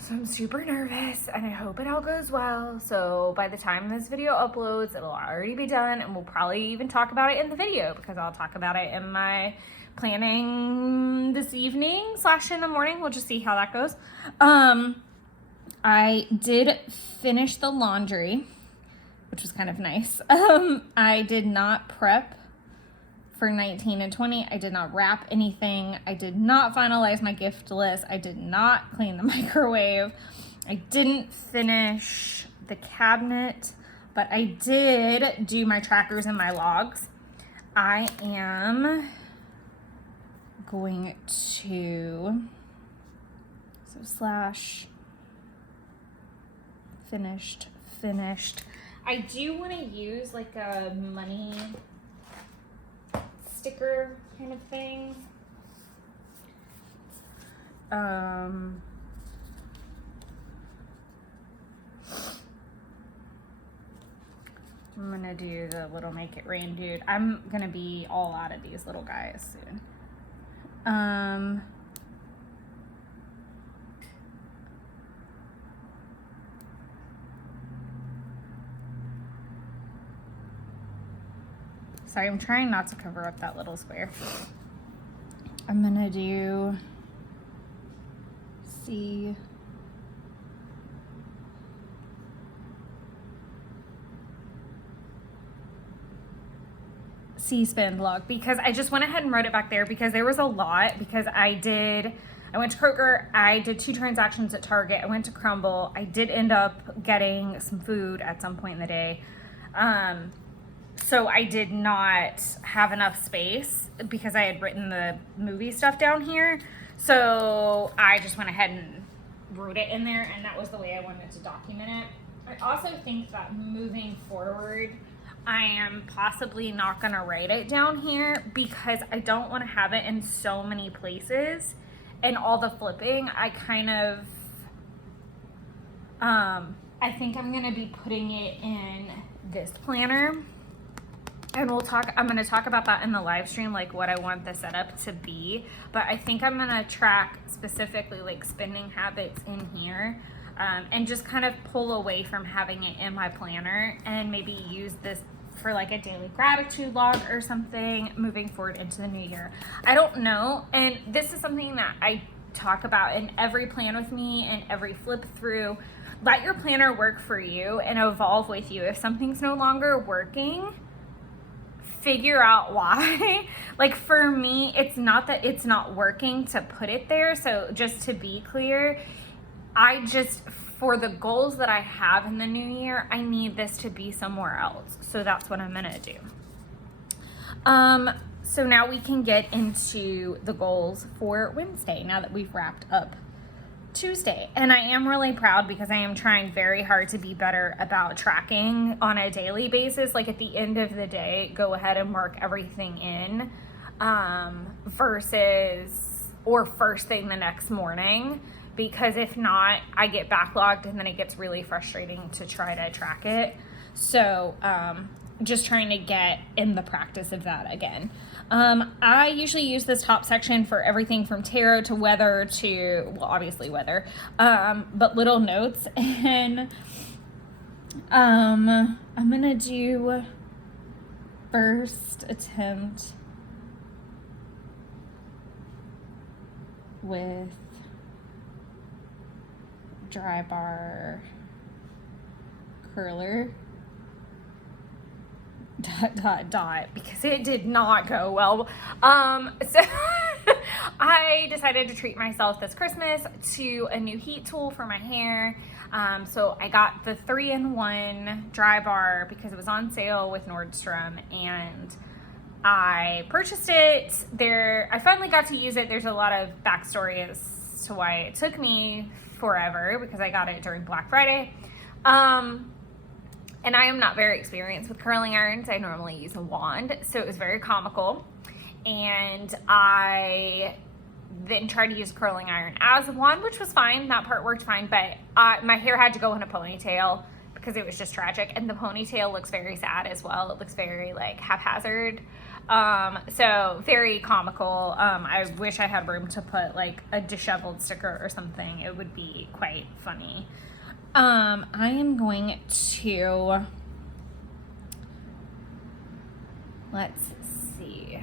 So I'm super nervous and I hope it all goes well. So by the time this video uploads, it'll already be done, and we'll probably even talk about it in the video because I'll talk about it in my planning this evening / in the morning. We'll just see how that goes. I did finish the laundry, which was kind of nice. I did not prep for 19 and 20. I did not wrap anything. I did not finalize my gift list. I did not clean the microwave. I didn't finish the cabinet, but I did do my trackers and my logs. I am going to, so slash finished. I do want to use like a money sticker kind of thing. I'm gonna do the little make it rain dude. I'm gonna be all out of these little guys soon. Sorry, I'm trying not to cover up that little square. I'm gonna do C-spin log because I just went ahead and wrote it back there because there was a lot, because I did I went to Kroger. I did 2 transactions at Target. I went to Crumble. I did end up getting some food at some point in the day. So I did not have enough space because I had written the movie stuff down here. So I just went ahead and wrote it in there, and that was the way I wanted to document it. I also think that moving forward, I am possibly not going to write it down here because I don't want to have it in so many places, and all the flipping, I kind of, I think I'm going to be putting it in this planner, and I'm going to talk about that in the live stream, like what I want the setup to be, but I think I'm going to track specifically like spending habits in here, and just kind of pull away from having it in my planner and maybe use this for like a daily gratitude log or something moving forward into the new year. I don't know, and this is something that I talk about in every plan with me and every flip through. Let your planner work for you and evolve with you. If something's no longer working, figure out why. Like for me, it's not that it's not working to put it there. So just to be clear, for the goals that I have in the new year, I need this to be somewhere else. So that's what I'm gonna do. So now we can get into the goals for Wednesday, now that we've wrapped up Tuesday. And I am really proud because I am trying very hard to be better about tracking on a daily basis. Like at the end of the day, go ahead and mark everything in, versus or first thing the next morning. Because if not, I get backlogged and then it gets really frustrating to try to track it. So just trying to get in the practice of that again. I usually use this top section for everything from tarot to weather to, well, obviously weather, but little notes. And I'm going to do first attempt with dry bar curler ... because it did not go well. So I decided to treat myself this Christmas to a new heat tool for my hair. So I got the 3-in-1 dry bar because it was on sale with Nordstrom, and I purchased it there. I finally got to use it. There's a lot of backstory as to why it took me forever, because I got it during Black Friday. And I am not very experienced with curling irons. I normally use a wand, so it was very comical. And I then tried to use a curling iron as a wand, which was fine. That part worked fine, but my hair had to go in a ponytail because it was just tragic. And the ponytail looks very sad as well. It looks very like haphazard. So very comical. I wish I had room to put like a disheveled sticker or something. It would be quite funny. I am going to, let's see.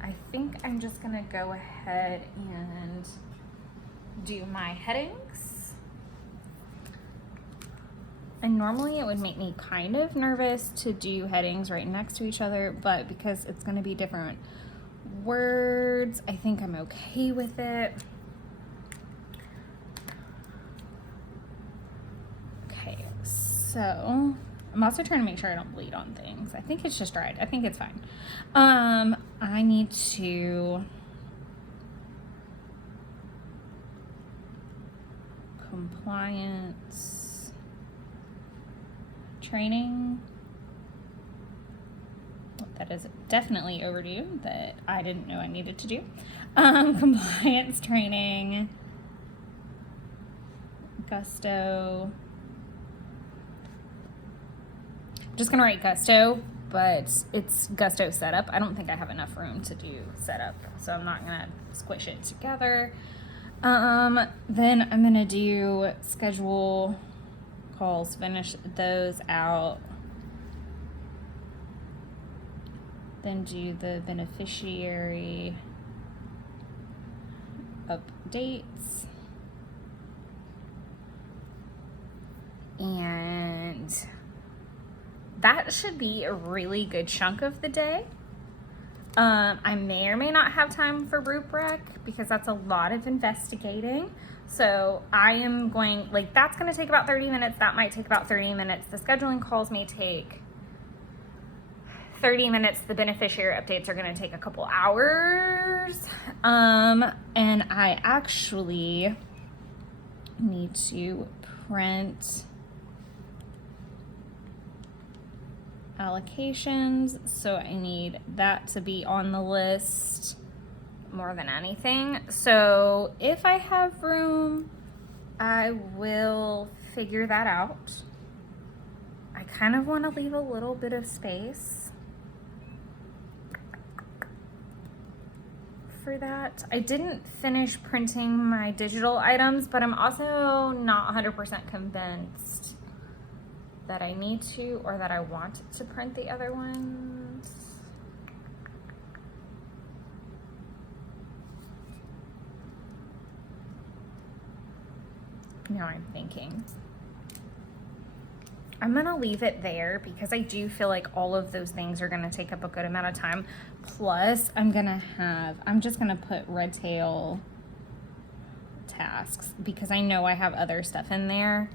I think I'm just gonna go ahead and do my headings. And normally it would make me kind of nervous to do headings right next to each other, but because it's going to be different words, I think I'm okay with it. Okay, so I'm also trying to make sure I don't bleed on things. I think it's just dried. I think it's fine. I need to compliance training. That is definitely overdue, that I didn't know I needed to do. Compliance training, Gusto. I'm just gonna write Gusto, but it's Gusto setup. I don't think I have enough room to do setup, so I'm not gonna squish it together. Then I'm gonna do schedule calls, finish those out. Then do the beneficiary updates. And that should be a really good chunk of the day. I may or may not have time for rubric because that's a lot of investigating. So I am going, like, that's going to take about 30 minutes. That might take about 30 minutes. The scheduling calls may take 30 minutes. The beneficiary updates are going to take a couple hours. And I actually need to print allocations, so I need that to be on the list more than anything. So if I have room, I will figure that out. I kind of want to leave a little bit of space for that. I didn't finish printing my digital items, but I'm also not 100% convinced that I need to or that I want to print the other ones. Now I'm thinking. I'm gonna leave it there because I do feel like all of those things are gonna take up a good amount of time. Plus, I'm just gonna put red tail tasks because I know I have other stuff in there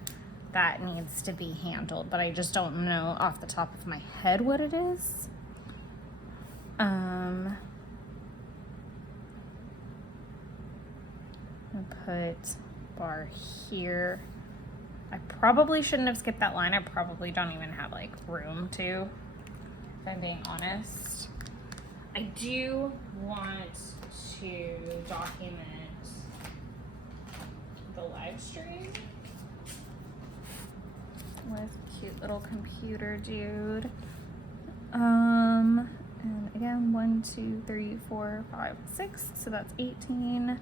that needs to be handled, but I just don't know off the top of my head what it is. I'll put bar here. I probably shouldn't have skipped that line. I probably don't even have like room to, if I'm being honest. I do want to document the live stream with cute little computer dude. And again, 1, 2, 3, 4, 5, 6. So that's 18.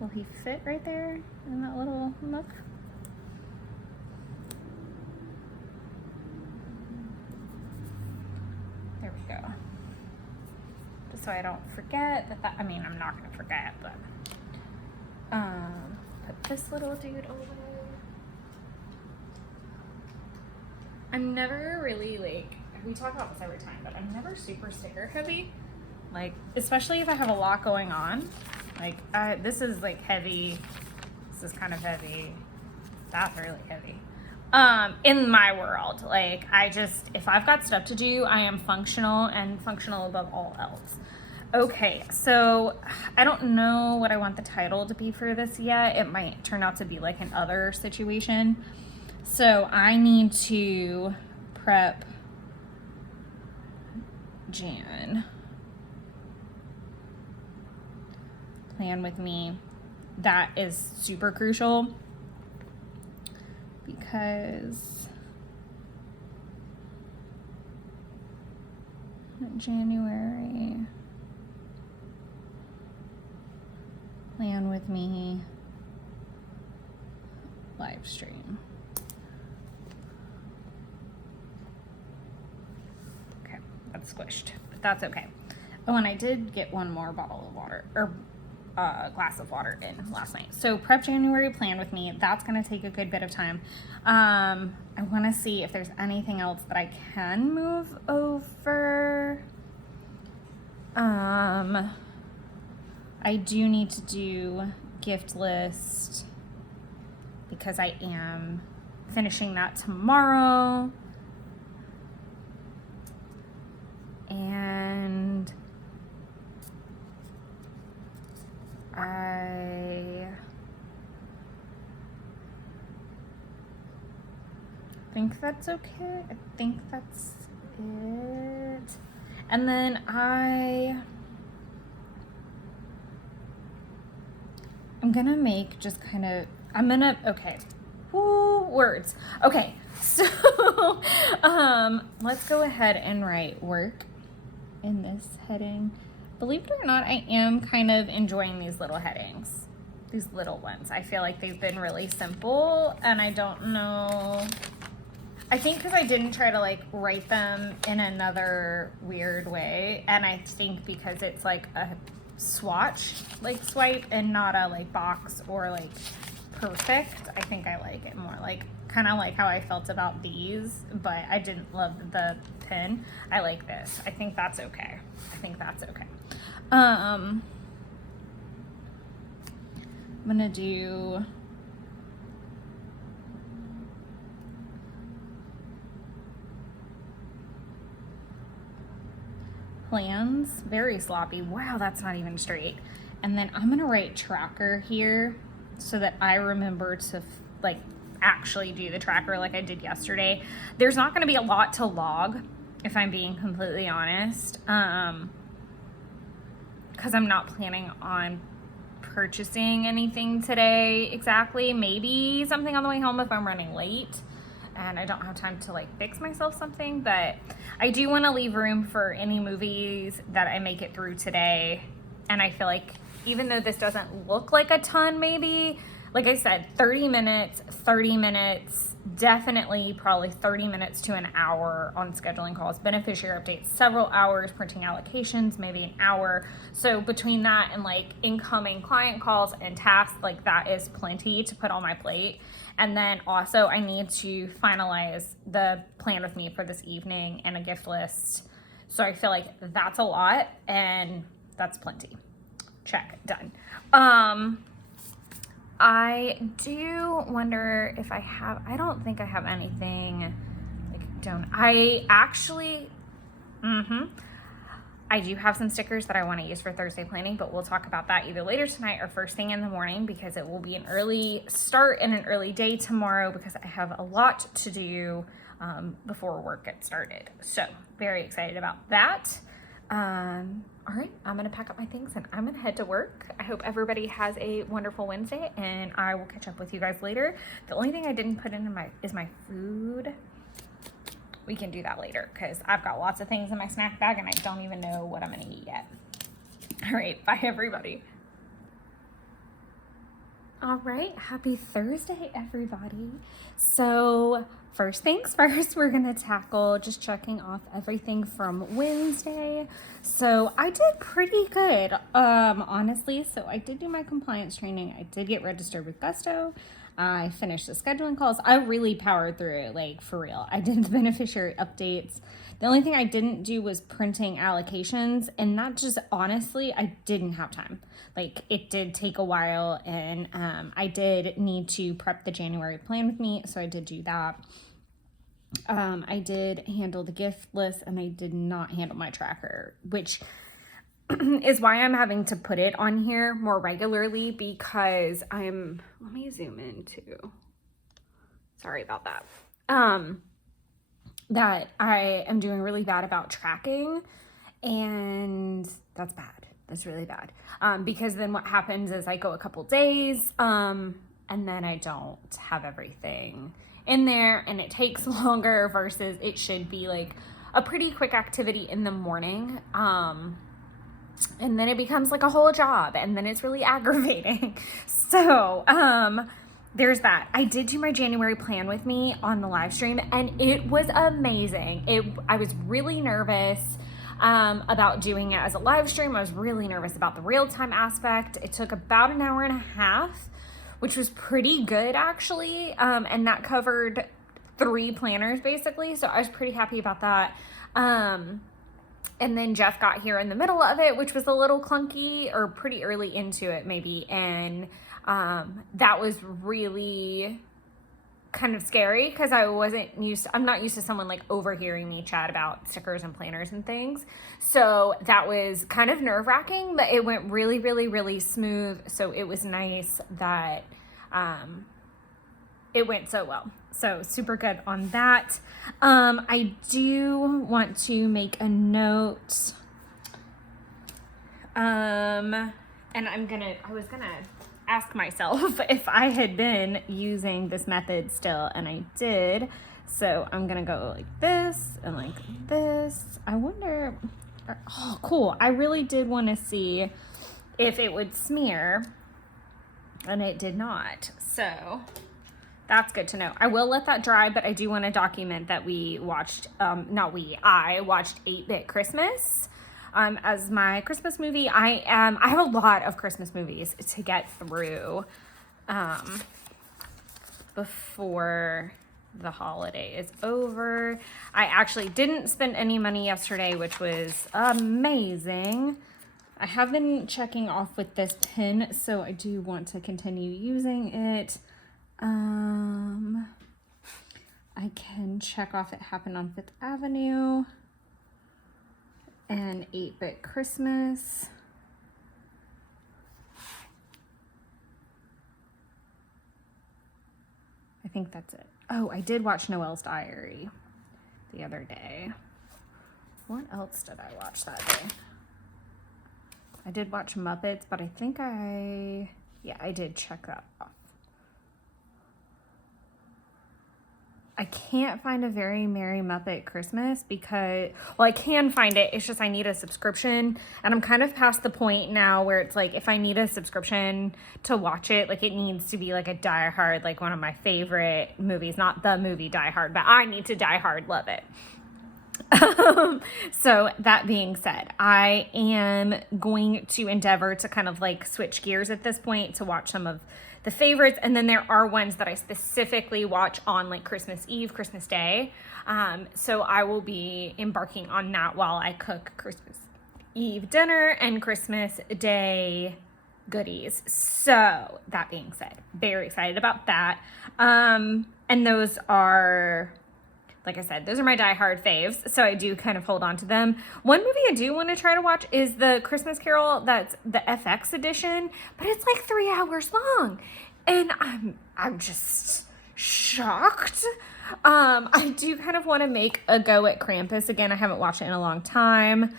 Will he fit right there in that little nook? There we go. Just so I don't forget that, I mean, I'm not gonna forget, but put this little dude over. I'm never really like, we talk about this every time, but I'm never super sticker heavy. Like, especially if I have a lot going on. Like, this is like heavy. This is kind of heavy. That's really heavy. In my world, like, if I've got stuff to do, I am functional and functional above all else. Okay, so I don't know what I want the title to be for this yet. It might turn out to be like an other situation. So I need to prep Jan. Plan with me. That is super crucial because January, plan with me live stream. Okay, that's squished, but that's okay. Oh, and I did get one more bottle of water, or glass of water in last night. So prep January, plan with me. That's going to take a good bit of time. I want to see if there's anything else that I can move over. I do need to do gift list because I am finishing that tomorrow. And I think that's okay. I think that's it. And then I'm gonna make just kind of, okay. Woo, words. Okay, so let's go ahead and write work in this heading. Believe it or not, I am kind of enjoying these little headings, these little ones. I feel like they've been really simple, and I don't know, I think because I didn't try to like write them in another weird way, and I think because it's like a swatch like swipe and not a like box or like perfect, I think I like it more like kind of like how I felt about these, but I didn't love the pin. I like this. I think that's okay. I'm gonna do plans. Very sloppy. Wow, that's not even straight. And then I'm gonna write tracker here so that I remember to like actually do the tracker like I did yesterday. There's not gonna be a lot to log, if I'm being completely honest, because I'm not planning on purchasing anything today exactly. Maybe something on the way home if I'm running late and I don't have time to like fix myself something, but I do want to leave room for any movies that I make it through today. And I feel like even though this doesn't look like a ton, maybe, like I said, 30 minutes, definitely probably 30 minutes to an hour on scheduling calls, beneficiary updates, several hours, printing allocations, maybe an hour. So between that and like incoming client calls and tasks, like that is plenty to put on my plate. And then also I need to finalize the plan with me for this evening and a gift list. So I feel like that's a lot and that's plenty. Check, done. I do wonder if I don't think I have anything, I do have some stickers that I want to use for Thursday planning, but we'll talk about that either later tonight or first thing in the morning, because it will be an early start and an early day tomorrow because I have a lot to do before work gets started. So very excited about that. All right, I'm gonna pack up my things and I'm gonna head to work. I hope everybody has a wonderful Wednesday and I will catch up with you guys later. The only thing I didn't put in is my food. We can do that later because I've got lots of things in my snack bag and I don't even know what I'm gonna eat yet. All right, bye everybody. All right, happy Thursday, everybody. So first things first, we're gonna tackle just checking off everything from Wednesday. So I did pretty good, honestly. So I did do my compliance training. I did get registered with Gusto. I finished the scheduling calls. I really powered through it, like for real. I did the beneficiary updates. The only thing I didn't do was printing allocations, and that just honestly, I didn't have time. Like it did take a while, and I did need to prep the January plan with me, so I did do that. I did handle the gift list, and I did not handle my tracker, which is why I'm having to put it on here more regularly because let me zoom in too. Sorry about that. That I am doing really bad about tracking, and that's bad. That's really bad. Because then what happens is I go a couple days, and then I don't have everything in there and it takes longer versus it should be like a pretty quick activity in the morning. And then it becomes like a whole job and then it's really aggravating. So, there's that. I did do my January plan with me on the live stream and it was amazing. I was really nervous about doing it as a live stream. I was really nervous about the real-time aspect. It took about an hour and a half, which was pretty good actually. And that covered 3 planners basically. So I was pretty happy about that. And then Jeff got here in the middle of it, which was a little clunky or pretty early into it maybe. And that was really kind of scary because I'm not used to someone like overhearing me chat about stickers and planners and things. So that was kind of nerve-wracking, but it went really, really, really smooth. So it was nice that it went so well. So super good on that. I do want to make a note. And I was gonna ask myself if I had been using this method still, and I did. So I'm gonna go like this and like this. I wonder, oh cool. I really did want to see if it would smear, and it did not. So that's good to know. I will let that dry, but I do want to document that I watched 8-Bit Christmas as my Christmas movie. I have a lot of Christmas movies to get through. before the holiday is over. I actually didn't spend any money yesterday, which was amazing. I have been checking off with this pin, so I do want to continue using it. I can check off it happened on 5th Avenue and 8-Bit Christmas. I think that's it. Oh, I did watch Noelle's Diary the other day. What else did I watch that day? I did watch Muppets, but I think I did check that off. I can't find a Very Merry Muppet Christmas because, well, I can find it. It's just I need a subscription. And I'm kind of past the point now where it's like, if I need a subscription to watch it, like it needs to be like a Die Hard, like one of my favorite movies. Not the movie Die Hard, but I need to Die Hard love it. So that being said, I am going to endeavor to kind of like switch gears at this point to watch some of the favorites, and then there are ones that I specifically watch on like Christmas Eve, Christmas Day. So I will be embarking on that while I cook Christmas Eve dinner and Christmas Day goodies. So that being said, very excited about that. And those are, like I said, those are my diehard faves, so I do kind of hold on to them. One movie I do want to try to watch is the Christmas Carol that's the FX edition, but it's like 3 hours long, and I'm just shocked. I do kind of want to make a go at Krampus again. I haven't watched it in a long time.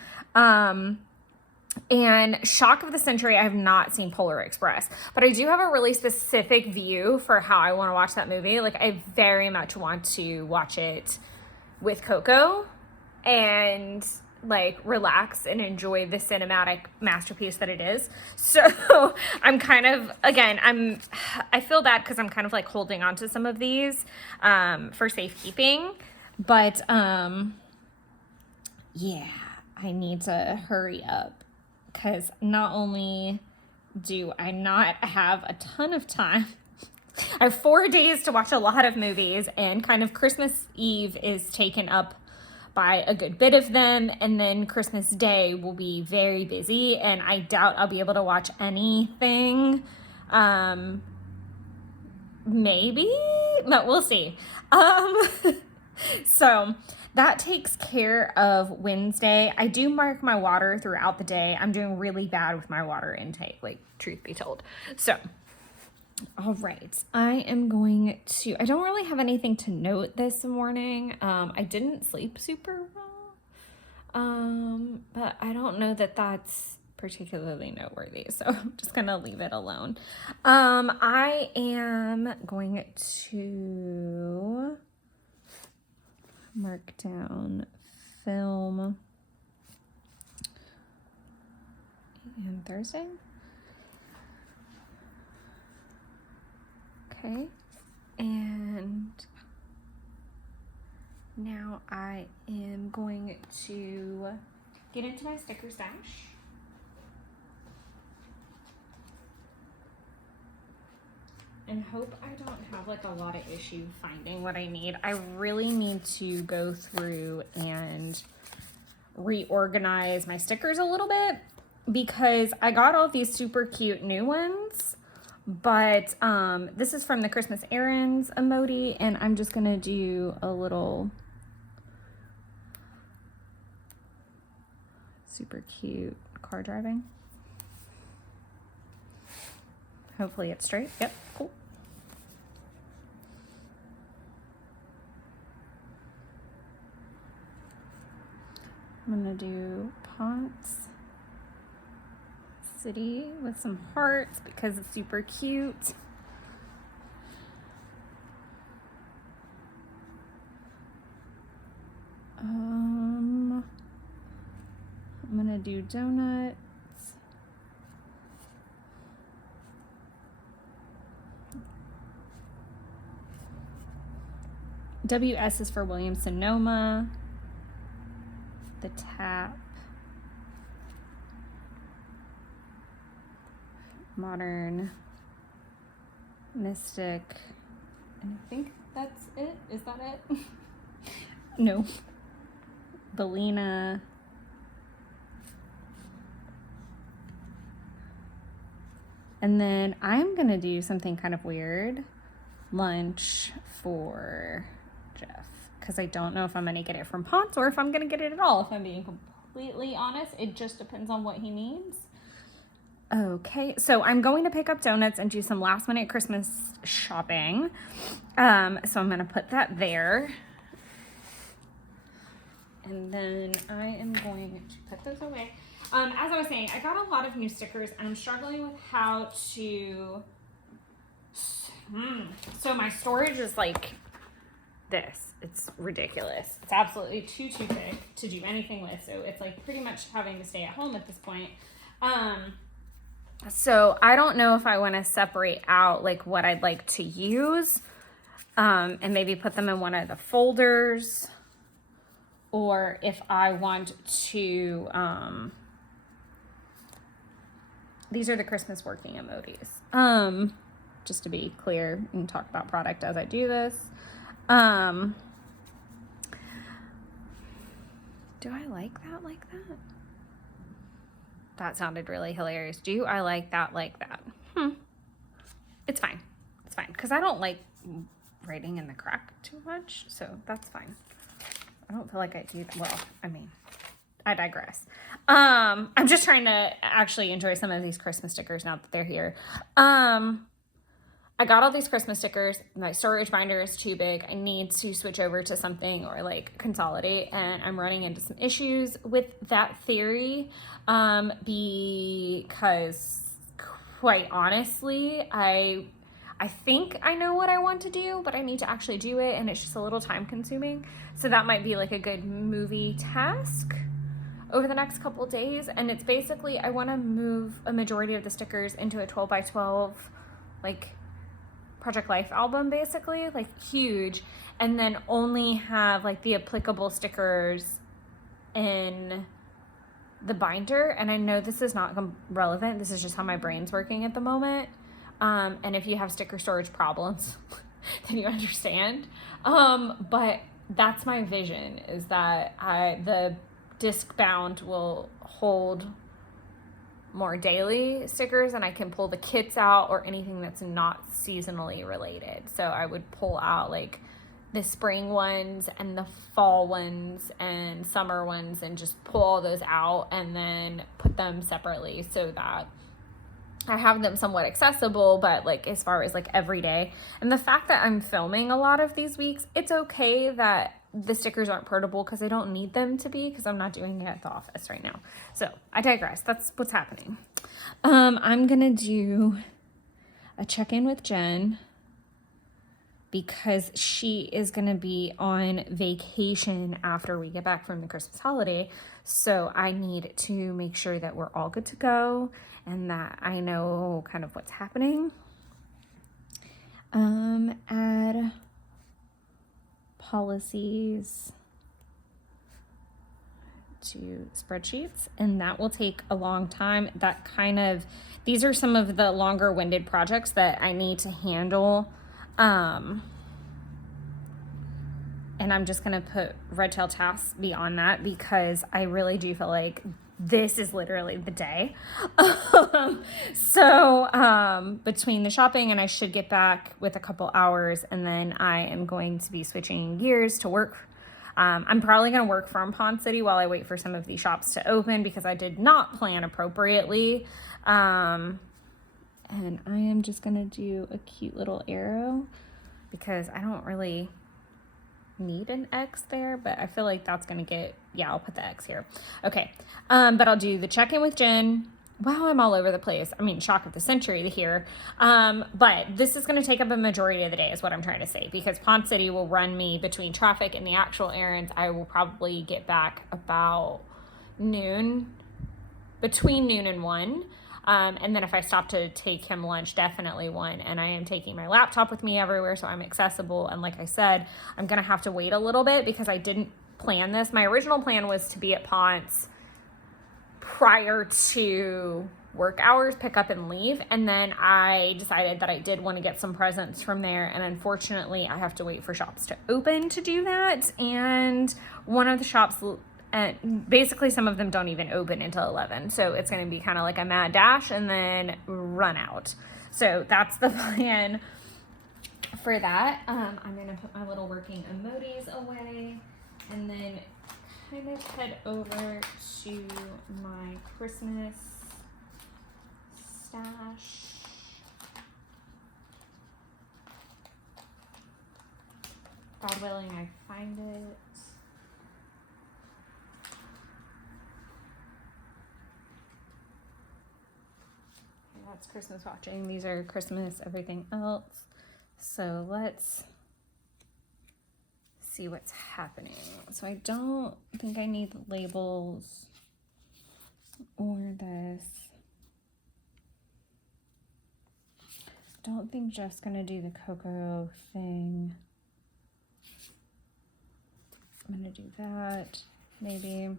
And Shock of the Century, I have not seen Polar Express, but I do have a really specific view for how I want to watch that movie. Like, I very much want to watch it with Coco and like relax and enjoy the cinematic masterpiece that it is. So I'm kind of, again, I feel bad because I'm kind of like holding on to some of these for safekeeping, but yeah, I need to hurry up. Because not only do I not have a ton of time, I have 4 days to watch a lot of movies, and kind of Christmas Eve is taken up by a good bit of them, and then Christmas Day will be very busy, and I doubt I'll be able to watch anything. Maybe, but we'll see. So that takes care of Wednesday. I do mark my water throughout the day. I'm doing really bad with my water intake, like, truth be told. So, all right. I am going to, I don't really have anything to note this morning. I didn't sleep super well. But I don't know that that's particularly noteworthy, so I'm just gonna leave it alone. I am going to mark down film and Thursday. Okay, and now I am going to get into my sticker stash. And hope I don't have like a lot of issue finding what I need. I really need to go through and reorganize my stickers a little bit because I got all these super cute new ones, but this is from the Christmas Errands emoji, and I'm just gonna do a little super cute car driving. Hopefully it's straight. Yep, cool. I'm gonna do Ponce City with some hearts because it's super cute. I'm gonna do donuts. WS is for Williams Sonoma. The Tap. Modern. Mystic. And I think that's it. Is that it? No. Belina. And then I'm going to do something kind of weird. Lunch for Jeff. Because I don't know if I'm going to get it from Ponce or if I'm going to get it at all. If I'm being completely honest, it just depends on what he needs. Okay, so I'm going to pick up donuts and do some last minute Christmas shopping. So I'm going to put that there. And then I am going to put those away. As I was saying, I got a lot of new stickers and I'm struggling with how to... So my storage is like this. It's ridiculous. It's absolutely too big to do anything with. So it's like pretty much having to stay at home at this point. So I don't know if I want to separate out like what I'd like to use and maybe put them in one of the folders, or if I want to, these are the Christmas working emojis. Just to be clear and talk about product as I do this. Do I like that like that? That sounded really hilarious. Do I like that like that? It's fine. It's fine. Because I don't like writing in the crack too much. So that's fine. I don't feel like I do that. Well, I mean, I digress. I'm just trying to actually enjoy some of these Christmas stickers now that they're here. I got all these Christmas stickers. My storage binder is too big. I need to switch over to something or like consolidate, and I'm running into some issues with that theory because quite honestly, I think I know what I want to do, but I need to actually do it, and it's just a little time consuming. So that might be like a good movie task over the next couple of days. And it's basically, I want to move a majority of the stickers into a 12 by 12 like Project Life album, basically, like huge, and then only have like the applicable stickers in the binder. And I know this is not relevant. This is just how my brain's working at the moment. And if you have sticker storage problems, then you understand. But that's my vision, is that the disc bound will hold more daily stickers, and I can pull the kits out or anything that's not seasonally related. So I would pull out like the spring ones and the fall ones and summer ones and just pull all those out and then put them separately so that I have them somewhat accessible, but like as far as like every day. And the fact that I'm filming a lot of these weeks, it's okay that the stickers aren't portable because I don't need them to be, because I'm not doing it at the office right now. So I digress. That's what's happening. I'm gonna do a check-in with Jen because she is gonna be on vacation after we get back from the Christmas holiday. So I need to make sure that we're all good to go and that I know kind of what's happening. Add policies to spreadsheets, and that will take a long time. These are some of the longer winded projects that I need to handle. And I'm just going to put red tail tasks beyond that because I really do feel like this is literally the day. So between the shopping, and I should get back with a couple hours, and then I am going to be switching gears to work. I'm probably going to work from Pond City while I wait for some of these shops to open because I did not plan appropriately. And I am just going to do a cute little arrow because I don't really need an X there, but I feel like that's going to get, yeah, I'll put the X here. Okay. But I'll do the check-in with Jen. Wow, I'm all over the place. I mean, shock of the century here. But this is going to take up a majority of the day is what I'm trying to say, because Pond City will run me between traffic and the actual errands. I will probably get back about noon, between noon and 1. And then if I stop to take him lunch, definitely 1. And I am taking my laptop with me everywhere, so I'm accessible. And like I said, I'm going to have to wait a little bit because I didn't plan this. My original plan was to be at Ponce prior to work hours, pick up and leave. And then I decided that I did want to get some presents from there. And unfortunately, I have to wait for shops to open to do that. And one of the shops, basically some of them don't even open until 11. So it's going to be kind of like a mad dash and then run out. So that's the plan for that. I'm going to put my little working emojis away and then kind of head over to my Christmas stash. God willing, I find it. That's Christmas watching. These are Christmas everything else. So let's see what's happening. So I don't think I need labels or this. Don't think Jeff's gonna do the Kokuyo thing. I'm gonna do that, maybe.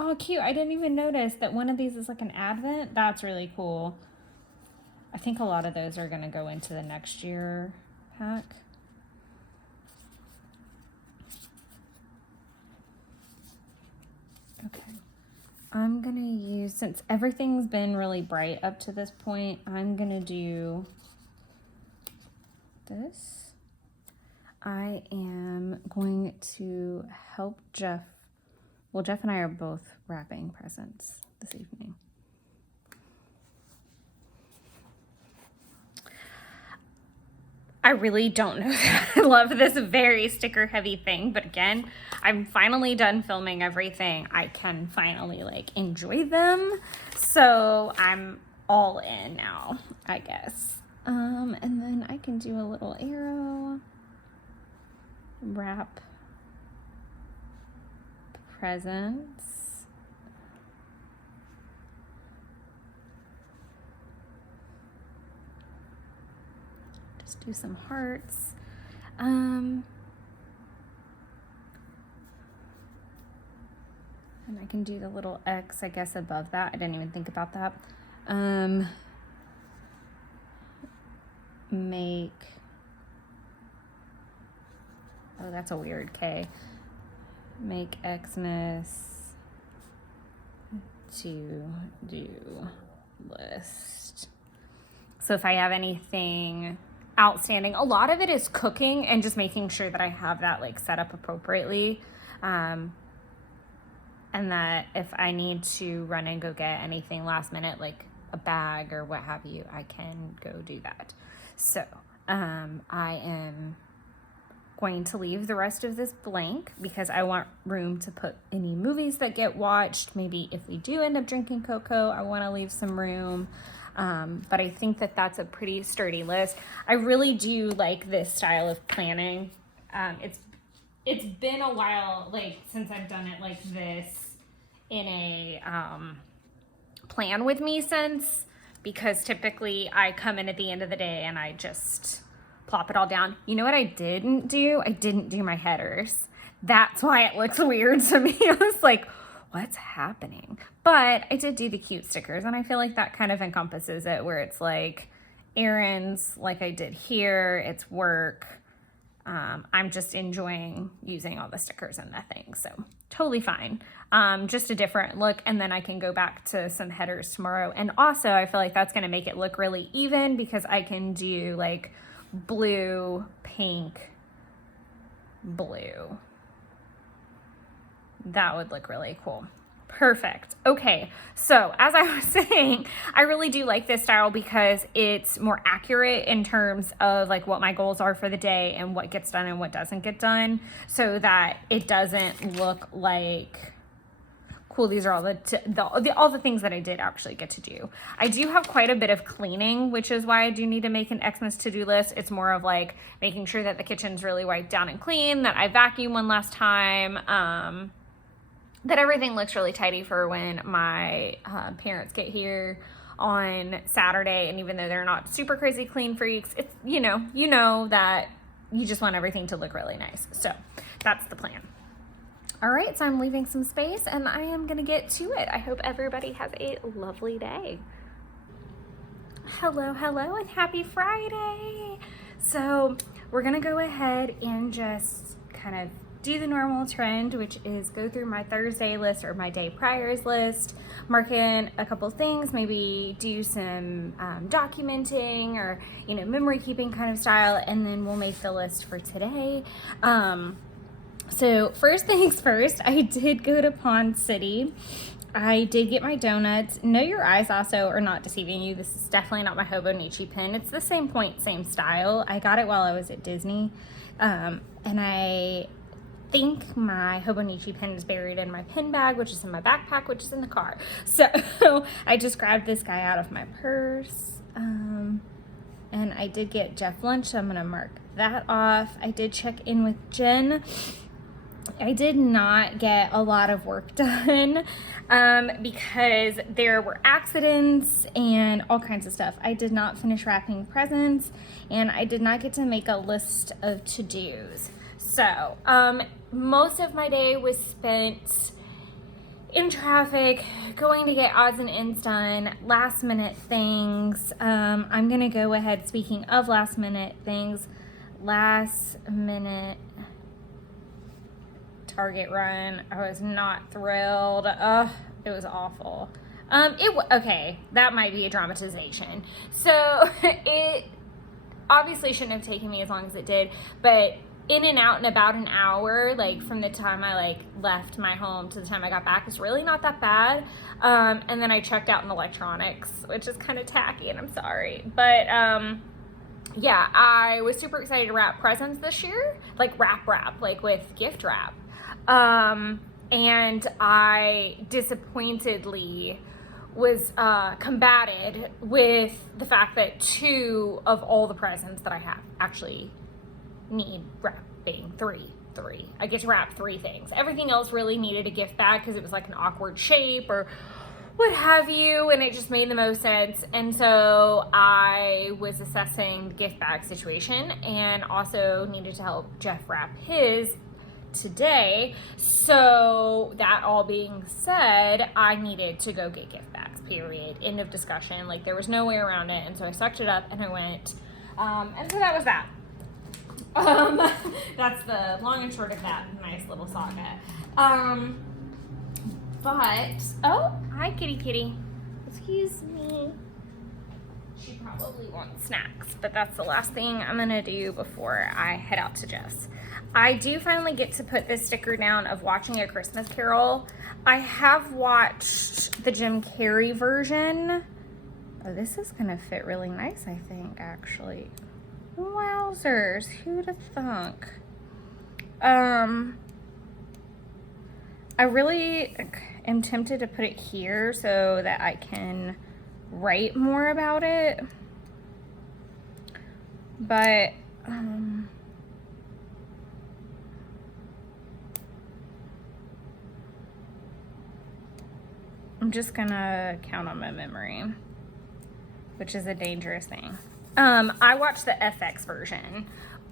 Oh, cute. I didn't even notice that one of these is like an advent. That's really cool. I think a lot of those are going to go into the next year pack. Okay. I'm going to use, since everything's been really bright up to this point, I'm going to do this. I am going to help Jeff. Well, Jeff and I are both wrapping presents this evening. I really don't know that I love this very sticker heavy thing, but again, I'm finally done filming everything. I can finally like enjoy them. So I'm all in now, I guess. And then I can do a little arrow, wrap presents. Just do some hearts. And I can do the little X, I guess, above that. I didn't even think about that. Make, oh, that's a weird K. Make Xmas to do list. So if I have anything outstanding, a lot of it is cooking and just making sure that I have that like set up appropriately. And that if I need to run and go get anything last minute, like a bag or what have you, I can go do that. So I am going to leave the rest of this blank because I want room to put any movies that get watched. Maybe if we do end up drinking cocoa, I want to leave some room. But I think that that's a pretty sturdy list. I really do like this style of planning. It's been a while, like, since I've done it like this in a plan with me since, because typically I come in at the end of the day and I just plop it all down. You know what I didn't do? I didn't do my headers. That's why it looks weird to me. I was like, what's happening? But I did do the cute stickers, and I feel like that kind of encompasses it, where it's like errands, like I did here, it's work. I'm just enjoying using all the stickers and the things, so totally fine. Just a different look, and then I can go back to some headers tomorrow. And also, I feel like that's gonna make it look really even because I can do like blue, pink, blue. That would look really cool. Perfect. Okay, so as I was saying, I really do like this style because it's more accurate in terms of like what my goals are for the day and what gets done and what doesn't get done, so that it doesn't look like, cool, these are all the things that I did actually get to do. I do have quite a bit of cleaning, which is why I do need to make an Xmas to-do list. It's more of like making sure that the kitchen's really wiped down and clean, that I vacuum one last time, that everything looks really tidy for when my parents get here on Saturday. And even though they're not super crazy clean freaks, it's, you know that you just want everything to look really nice. So that's the plan. All right, so I'm leaving some space and I am gonna get to it. I hope everybody has a lovely day. Hello, and happy Friday. So we're gonna go ahead and just kind of do the normal trend, which is go through my Thursday list or my day priors list, mark in a couple things, maybe do some documenting or, memory keeping kind of style, and then we'll make the list for today. So first things first, I did go to Pond City. I did get my donuts. Know your eyes also are not deceiving you. This is definitely not my Hobonichi pen. It's the same point, same style. I got it while I was at Disney. And I think my Hobonichi pen is buried in my pen bag, which is in my backpack, which is in the car. So I just grabbed this guy out of my purse. And I did get Jeff lunch, so I'm gonna mark that off. I did check in with Jen. I did not get a lot of work done because there were accidents and all kinds of stuff. I did not finish wrapping presents, and I did not get to make a list of to-dos. So most of my day was spent in traffic, going to get odds and ends done, last minute things. I'm gonna go ahead, speaking of last minute things, last minute Target run. I was not thrilled. It was awful. Okay, that might be a dramatization. So it obviously shouldn't have taken me as long as it did, but in and out in about an hour, like from the time I left my home to the time I got back, is really not that bad. And then I checked out in electronics, which is kind of tacky, and I'm sorry, but yeah, I was super excited to wrap presents this year, wrap, with gift wrap. And I disappointedly was combated with the fact that 2 of all the presents that I have actually need wrapping. Three. I get to wrap 3 things. Everything else really needed a gift bag because it was an awkward shape or what have you, and it just made the most sense. And so I was assessing the gift bag situation and also needed to help Jeff wrap his today. So that all being said, I needed to go get gift bags, period. End of discussion. There was no way around it. And so I sucked it up and I went. And so that was that. That's the long and short of that nice little saga. Oh, hi kitty. Excuse me. She probably wants snacks, but that's the last thing I'm gonna do before I head out to Jeff's. I do finally get to put this sticker down of Watching a Christmas Carol. I have watched the Jim Carrey version. Oh, this is gonna fit really nice, I think, actually. Wowzers, who'd have thunk? I really am tempted to put it here so that I can write more about it. But, I'm just gonna count on my memory, which is a dangerous thing. I watched the FX version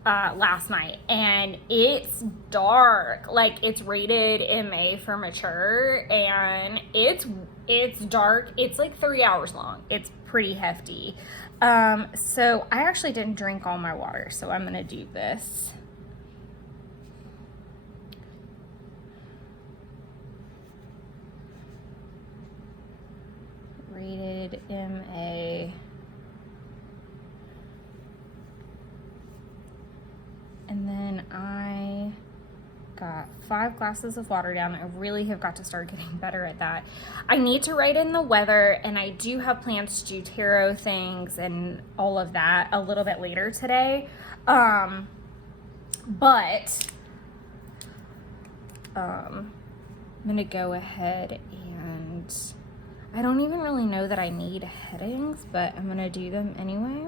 last night, and it's dark. It's rated MA for mature, and it's dark. It's 3 hours long. It's pretty hefty. So I actually didn't drink all my water, so I'm gonna do this. Rated MA. And then I got 5 glasses of water down. I really have got to start getting better at that. I need to write in the weather, and I do have plans to do tarot things and all of that a little bit later today. But I'm gonna go ahead and I don't even really know that I need headings, but I'm gonna do them anyway.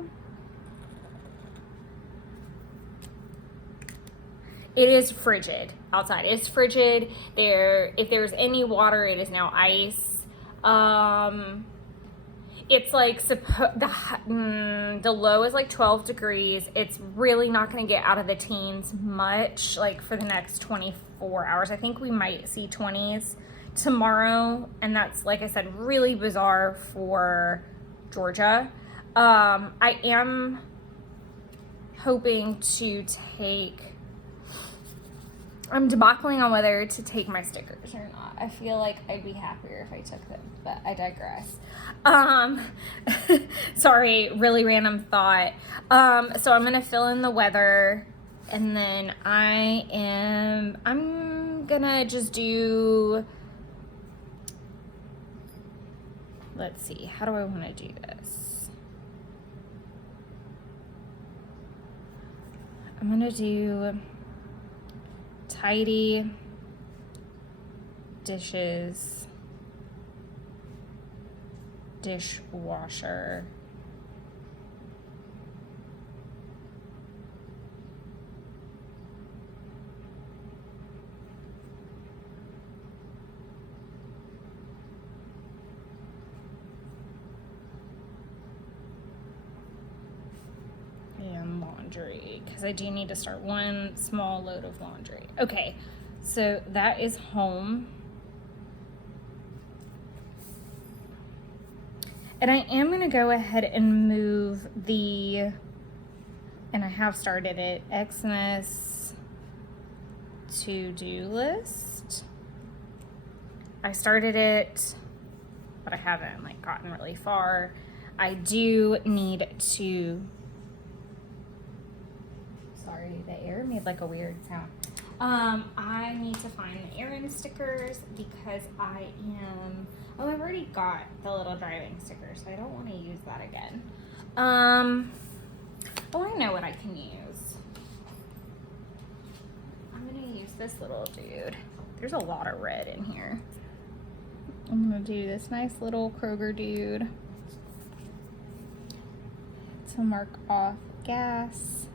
It is frigid outside. It's frigid. If there's any water, it is now ice. it's like the low is like 12 degrees. It's really not going to get out of the teens much, like for the next 24 hours. I think we might see 20s tomorrow, and that's, like I said, really bizarre for Georgia. I am hoping to take, I'm debacling on whether to take my stickers or not. I feel like I'd be happier if I took them, but I digress. Sorry, really random thought. So I'm gonna fill in the weather, and then I'm gonna just do, let's see, how do I want to do this? I'm gonna do tidy, dishes, dishwasher, and laundry, because I do need to start one small load of laundry. Okay, so that is home. And I am going to go ahead and move and I have started it, Xmas to-do list. I started it, but I haven't like gotten really far. I do need to, sorry, the air made like a weird sound. I need to find the errand stickers because I've already got the little driving sticker, so I don't want to use that again. Oh, I know what I can use. I'm gonna use this little dude. There's a lot of red in here. I'm gonna do this nice little Kroger dude to mark off gas,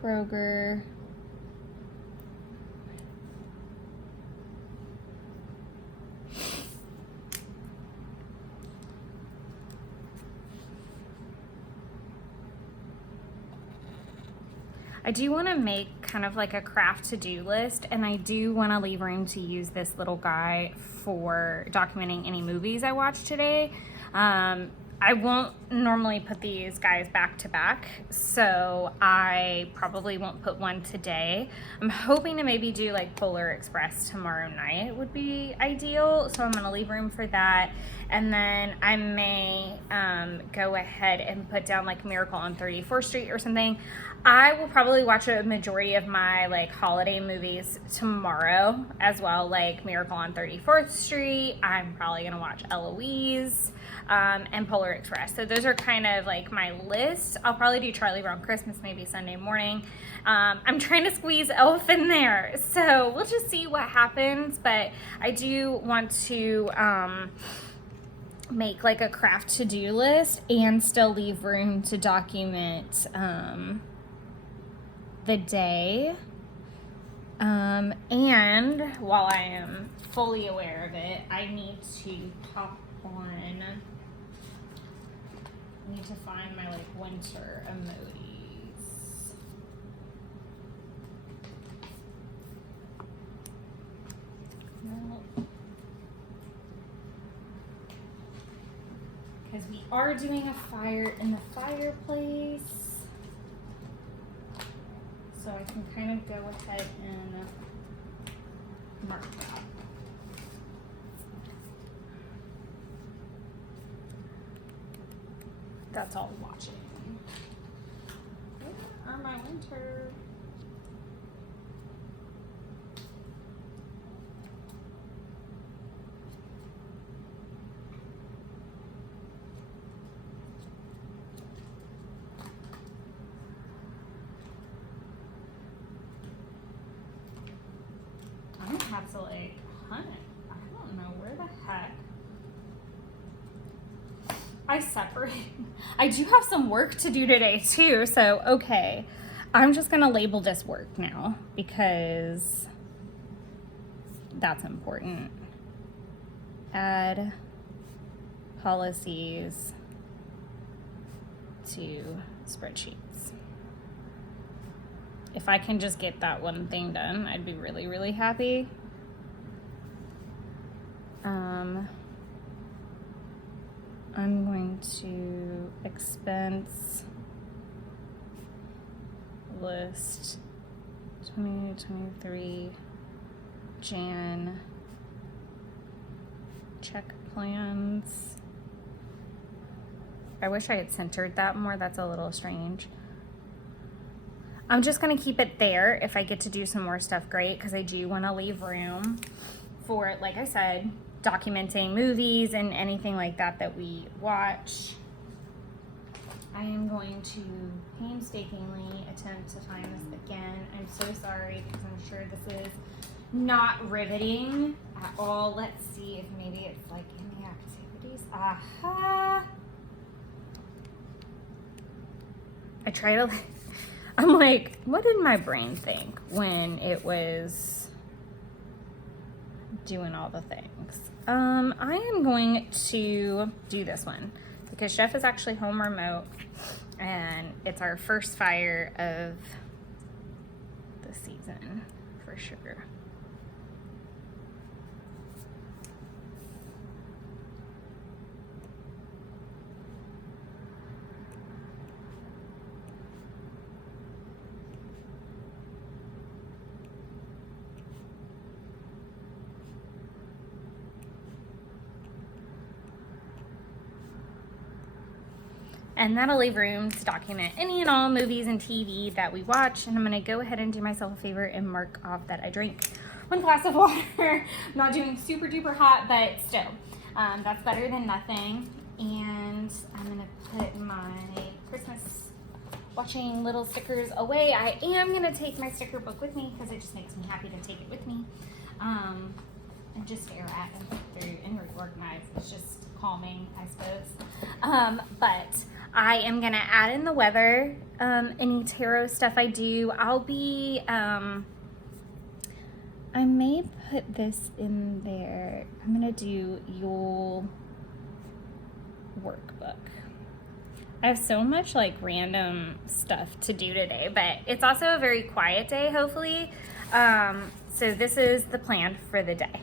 Kroger, I do want to make kind of like a craft to-do list, and I do want to leave room to use this little guy for documenting any movies I watched today. I won't normally put these guys back to back, so I probably won't put one today. I'm hoping to maybe do like Polar Express tomorrow night would be ideal, so I'm going to leave room for that. And then I may go ahead and put down like Miracle on 34th Street or something. I will probably watch a majority of my like holiday movies tomorrow as well, like Miracle on 34th Street. I'm probably gonna watch Eloise and Polar Express. So those are kind of like my list. I'll probably do Charlie Brown Christmas maybe Sunday morning. I'm trying to squeeze Elf in there, so we'll just see what happens. But I do want to make like a craft to-do list and still leave room to document the day. And while I am fully aware of it, I need to find my like winter emojis. Because we are doing a fire in the fireplace. So I can kind of go ahead and mark that. That's all watching. Where are my winter? I'm gonna have to like hunt it. I don't know where the heck. I separate. I do have some work to do today too, so okay. I'm just gonna label this work now because that's important. Add policies to spreadsheets. If I can just get that one thing done, I'd be really, really happy. I'm going to expense list 2023 Jan check plans. I wish I had centered that more. That's a little strange. I'm just going to keep it there. If I get to do some more stuff, great, because I do want to leave room for, like I said, documenting movies and anything like that that we watch. I am going to painstakingly attempt to time this again. I'm so sorry because I'm sure this is not riveting at all. Let's see if maybe it's like in the activities. Aha! I try to, I'm like, what did my brain think when it was doing all the things? I am going to do this one because Jeff is actually home remote and it's our first fire of the season for sure. And that'll leave room to document any and all movies and TV that we watch. And I'm gonna go ahead and do myself a favor and mark off that I drank 1 glass of water. I'm not doing super duper hot, but still, that's better than nothing. And I'm gonna put my Christmas watching little stickers away. I am gonna take my sticker book with me because it just makes me happy to take it with me. And just stare at and look through and reorganize. It's just calming, I suppose. But I am gonna add in the weather, any tarot stuff I do. I'll be, I may put this in there. I'm gonna do your workbook. I have so much like random stuff to do today, but it's also a very quiet day, hopefully. So this is the plan for the day.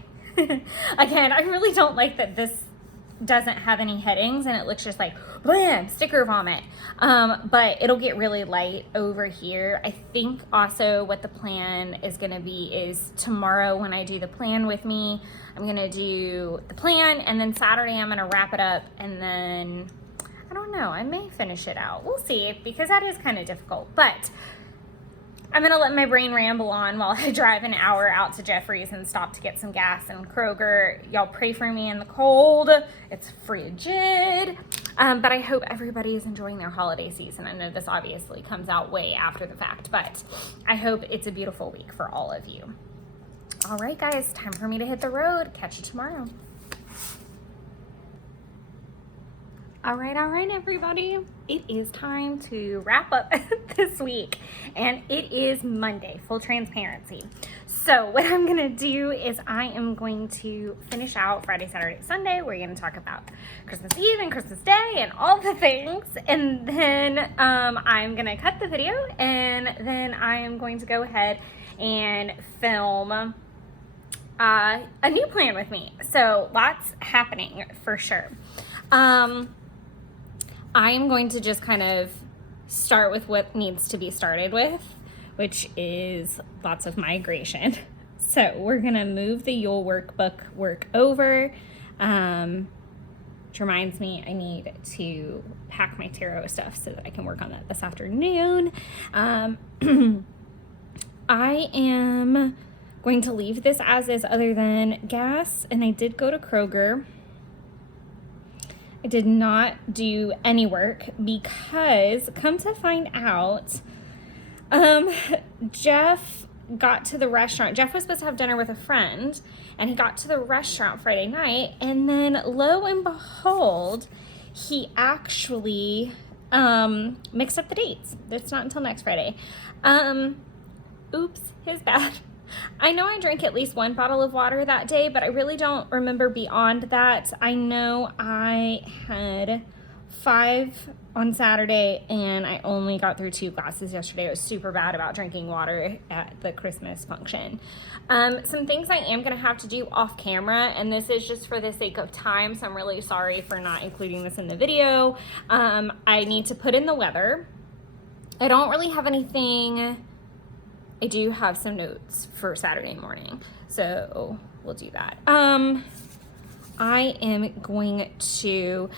Again, I really don't like that this doesn't have any headings and it looks just like blam, sticker vomit. But it'll get really light over here. I think also what the plan is gonna be is tomorrow when I do the plan with me, I'm gonna do the plan and then Saturday I'm gonna wrap it up and then, I don't know, I may finish it out. We'll see because that is kind of difficult, but I'm gonna let my brain ramble on while I drive an hour out to Jeffrey's and stop to get some gas in Kroger. Y'all pray for me in the cold. It's frigid. But I hope everybody is enjoying their holiday season. I know this obviously comes out way after the fact, but I hope it's a beautiful week for all of you. All right, guys, time for me to hit the road. Catch you tomorrow. All right, everybody. It is time to wrap up this week, and it is Monday, full transparency. So what I'm gonna do is I am going to finish out Friday, Saturday, Sunday. We're gonna talk about Christmas Eve and Christmas Day and all the things, and then I'm gonna cut the video, and then I am going to go ahead and film a new plan with me. So lots happening for sure. I am going to just kind of start with what needs to be started with, which is lots of migration. So we're gonna move the Yule workbook work over, which reminds me I need to pack my tarot stuff so that I can work on that this afternoon. I am going to leave this as is other than gas, and I did go to Kroger. I did not do any work because, come to find out, Jeff got to the restaurant. Jeff was supposed to have dinner with a friend, and he got to the restaurant Friday night, and then lo and behold, he actually mixed up the dates. It's not until next Friday. Oops, his bad. I know I drank at least 1 bottle of water that day, but I really don't remember beyond that. I know I had 5 on Saturday and I only got through 2 glasses yesterday. I was super bad about drinking water at the Christmas function. Some things I am going to have to do off camera, and this is just for the sake of time, so I'm really sorry for not including this in the video. I need to put in the weather. I don't really have anything. I do have some notes for Saturday morning, so we'll do that. I am going to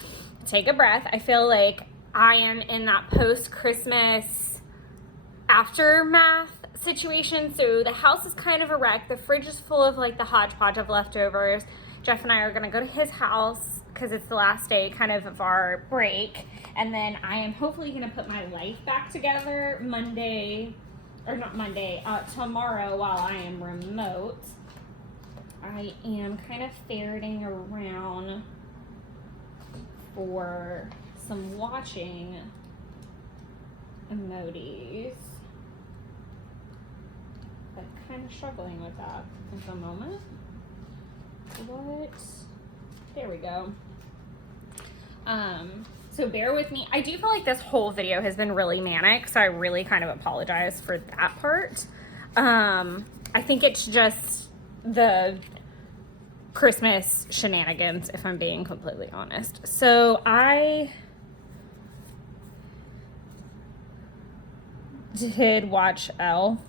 take a breath. I feel like I am in that post-Christmas aftermath situation. So the house is kind of a wreck. The fridge is full of like the hodgepodge of leftovers. Jeff and I are gonna go to his house because it's the last day kind of our break. And then I am hopefully gonna put my life back together tomorrow while I am remote. I am kind of ferreting around for some watching emojis. I'm kind of struggling with that at the moment. There we go. So bear with me. I do feel like this whole video has been really manic, so I really kind of apologize for that part. I think it's just the Christmas shenanigans, if I'm being completely honest. So I did watch Elf.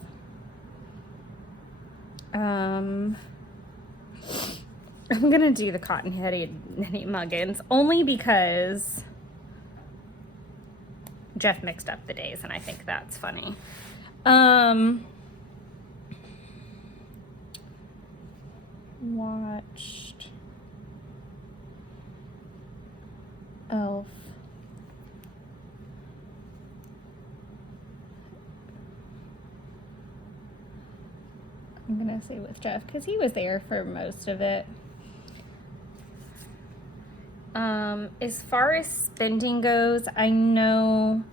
I'm gonna do the cotton-headed muggins only because Jeff mixed up the days and I think that's funny. Watched Elf. I'm gonna say with Jeff because he was there for most of it. As far as spending goes, I know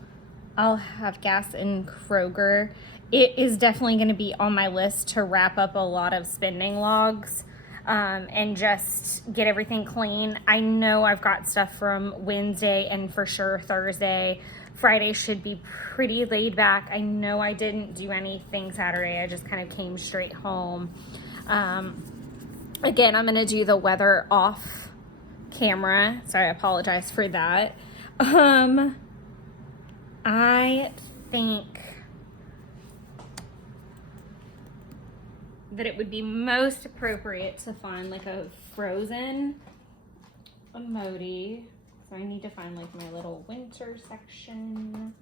I'll have gas in Kroger. It is definitely going to be on my list to wrap up a lot of spending logs and just get everything clean. I know I've got stuff from Wednesday and for sure Thursday. Friday should be pretty laid back. I know I didn't do anything Saturday. I just kind of came straight home. Again, I'm going to do the weather off camera, so I apologize for that. I think that it would be most appropriate to find like a Frozen emoji. So I need to find like my little winter section.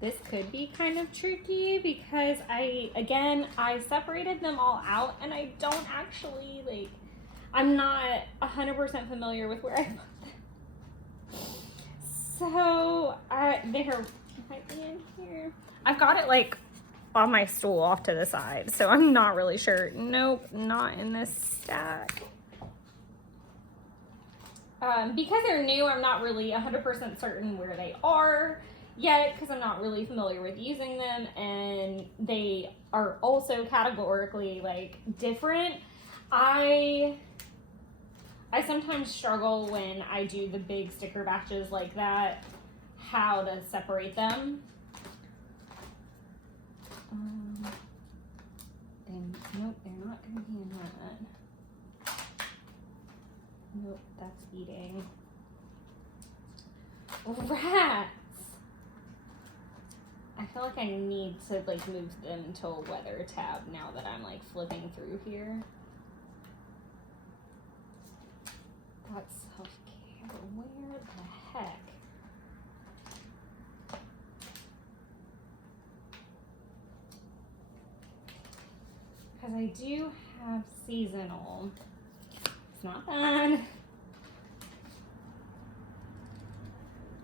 This could be kind of tricky because I separated them all out and I don't actually I'm not 100% familiar with where I put them. So there might be in here. I've got it like on my stool off to the side, so I'm not really sure. Nope, not in this stack. Because they're new, I'm not really 100% certain where they are yet because I'm not really familiar with using them, and they are also categorically different. I sometimes struggle when I do the big sticker batches like that, how to separate them. Nope, they're not going to be in that. Nope, that's eating. Rats! I feel like I need to move them to a weather tab now that I'm flipping through here. That's self-care, but where the heck? Because I do have seasonal. It's not bad.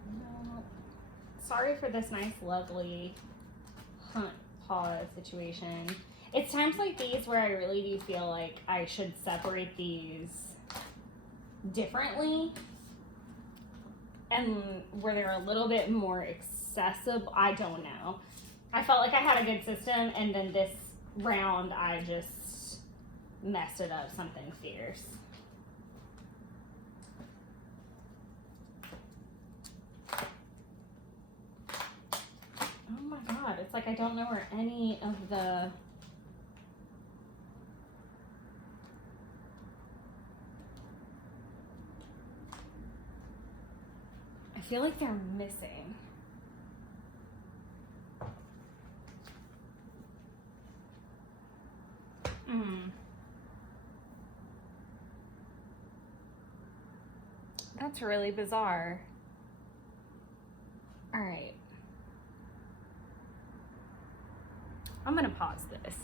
No. Sorry for this nice, lovely hunt pause situation. It's times like these where I really do feel like I should separate these differently and where they're a little bit more accessible. I don't know. I felt like I had a good system, and then this round I just messed it up something fierce. Oh my god, it's like I don't know where any of the... I feel like they're missing. That's really bizarre. All right. I'm gonna pause this.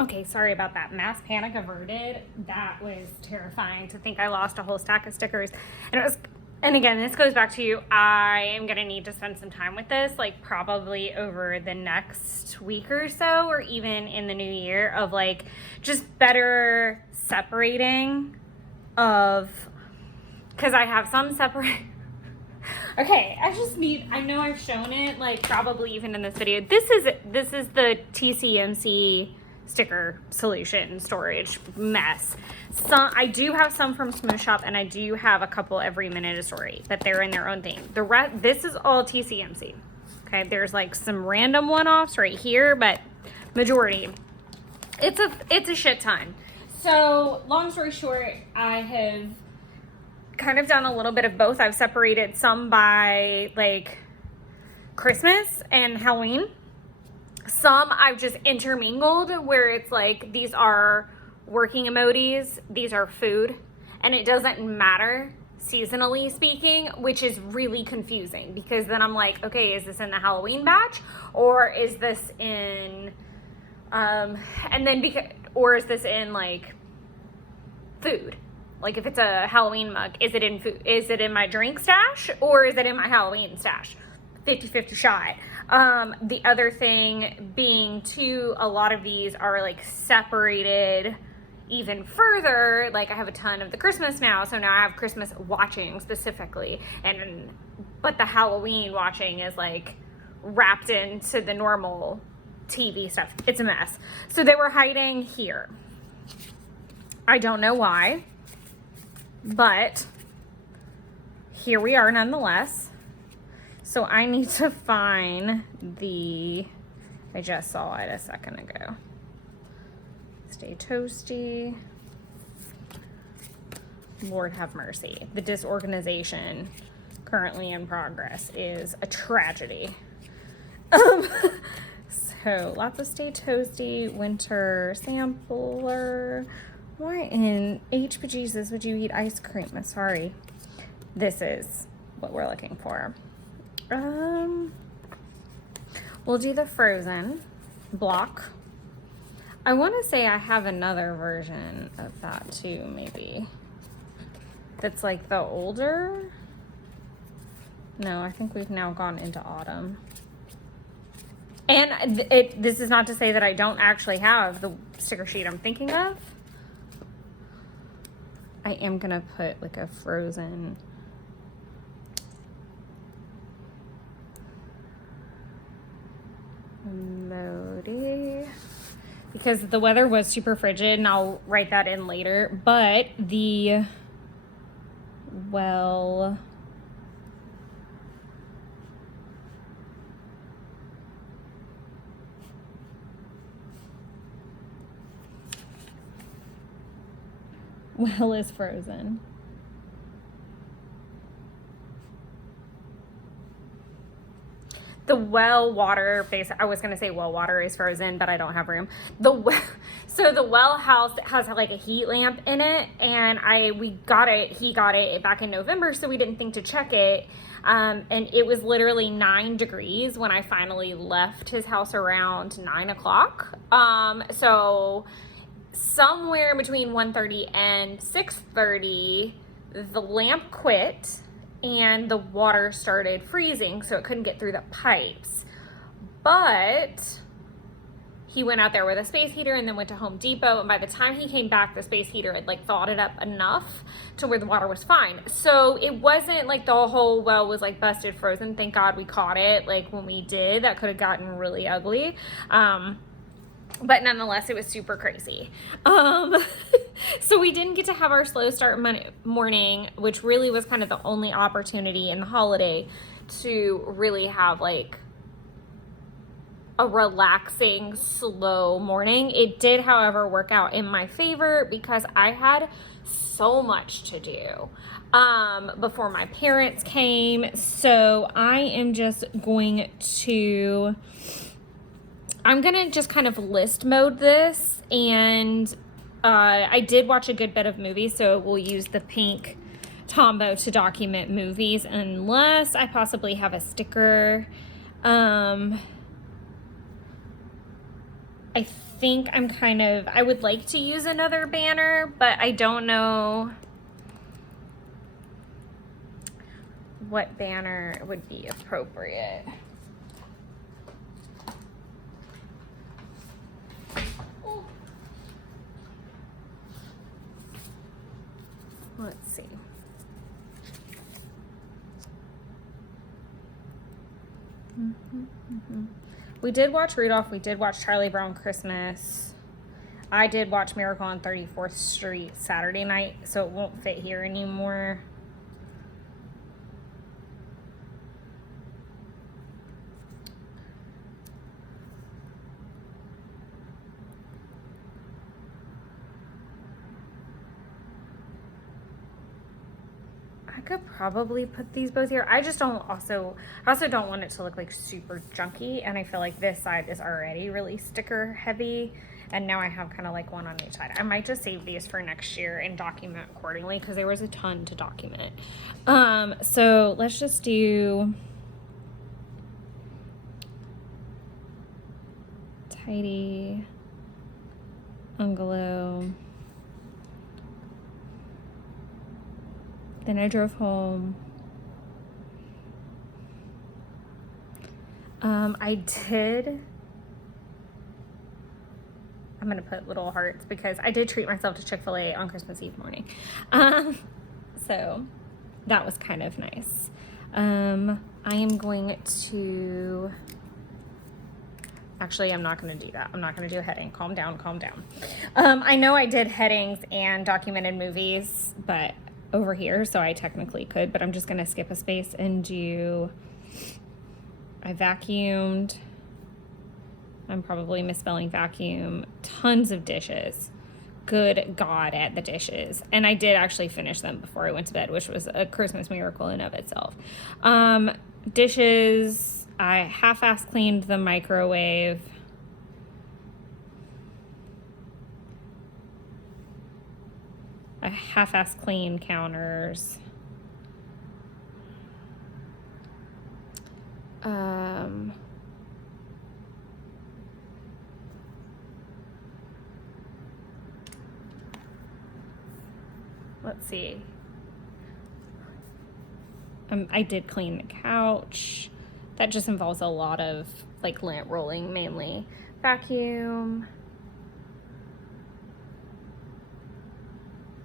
Okay, sorry about that. Mass panic averted. That was terrifying to think I lost a whole stack of stickers. And again, this goes back to, I am gonna need to spend some time with this, like probably over the next week or so, or even in the new year, of like just better separating of, because I have some separate. Okay, I know I've shown it, like probably even in this video. This is the TCMC sticker solution storage mess. I do have some from Smooth Shop, and I do have a couple every minute of story, but they're in their own thing. The rest, this is all TCMC. Okay, there's like some random one-offs right here, but majority, it's a shit ton. So long story short, I have kind of done a little bit of both. I've separated some by like Christmas and Halloween. Some I've just intermingled, where it's like, these are working emojis, these are food, and it doesn't matter seasonally speaking, which is really confusing, because then I'm like, okay, is this in the Halloween batch, or is this in or is this in like food? Like if it's a Halloween mug, is it in food? Is it in my drink stash, or is it in my Halloween stash? 50-50 shot. The other thing being too, a lot of these are like separated even further. Like I have a ton of the Christmas now, so now I have Christmas watching specifically, but the Halloween watching is like wrapped into the normal TV stuff. It's a mess. So they were hiding here. I don't know why, but here we are nonetheless. So I need to find I just saw it a second ago. Stay toasty. Lord have mercy. The disorganization currently in progress is a tragedy. So lots of Stay Toasty, winter sampler. Why in H bejesus would you eat ice cream? I'm sorry. This is what we're looking for. We'll do the frozen block. I want to say I have another version of that too, maybe. That's like the older. No, I think we've now gone into autumn. And this is not to say that I don't actually have the sticker sheet I'm thinking of. I am gonna put like a frozen. Emoji, because the weather was super frigid, and I'll write that in later, but the well is frozen. The well water, I was gonna say well water is frozen, but I don't have room. So the well house has like a heat lamp in it, and he got it back in November, so we didn't think to check it. And it was literally 9 degrees when I finally left his house around 9 o'clock. So somewhere between 1:30 and 6:30, the lamp quit, and the water started freezing, so it couldn't get through the pipes. But he went out there with a space heater and then went to Home Depot. And by the time he came back, the space heater had like thawed it up enough to where the water was fine. So it wasn't like the whole well was like busted frozen. Thank God we caught it. Like when we did, that could have gotten really ugly. But nonetheless, it was super crazy. So we didn't get to have our slow start morning, which really was kind of the only opportunity in the holiday to really have like a relaxing, slow morning. It did, however, work out in my favor because I had so much to do before my parents came. So I am just going to, I'm gonna just kind of list mode this, and I did watch a good bit of movies, so we'll use the pink Tombow to document movies unless I possibly have a sticker. I think I would like to use another banner, but I don't know what banner would be appropriate. Let's see. We did watch Rudolph. We did watch Charlie Brown Christmas. I did watch Miracle on 34th Street Saturday night, so it won't fit here anymore. I could probably put these both here. I also don't want it to look like super junky, and I feel like this side is already really sticker heavy, and now I have kind of like one on each side. I might just save these for next year and document accordingly because there was a ton to document. So let's just do tidy, ungalow. Then I drove home. I'm gonna put little hearts because I did treat myself to Chick-fil-A on Christmas Eve morning. So that was kind of nice. I am going to, actually, I'm not going to do that. I'm not going to do a heading. Calm down, calm down. I know I did headings and documented movies, but over here, so I technically could, but I'm just going to skip a space and do, I vacuumed. I'm probably misspelling vacuum. Tons of dishes. Good God at the dishes. And I did actually finish them before I went to bed, which was a Christmas miracle in of itself. Dishes, I half-ass cleaned the microwave. I half-ass cleaned counters. Let's see. I did clean the couch. That just involves a lot of like lint rolling mainly. Vacuum.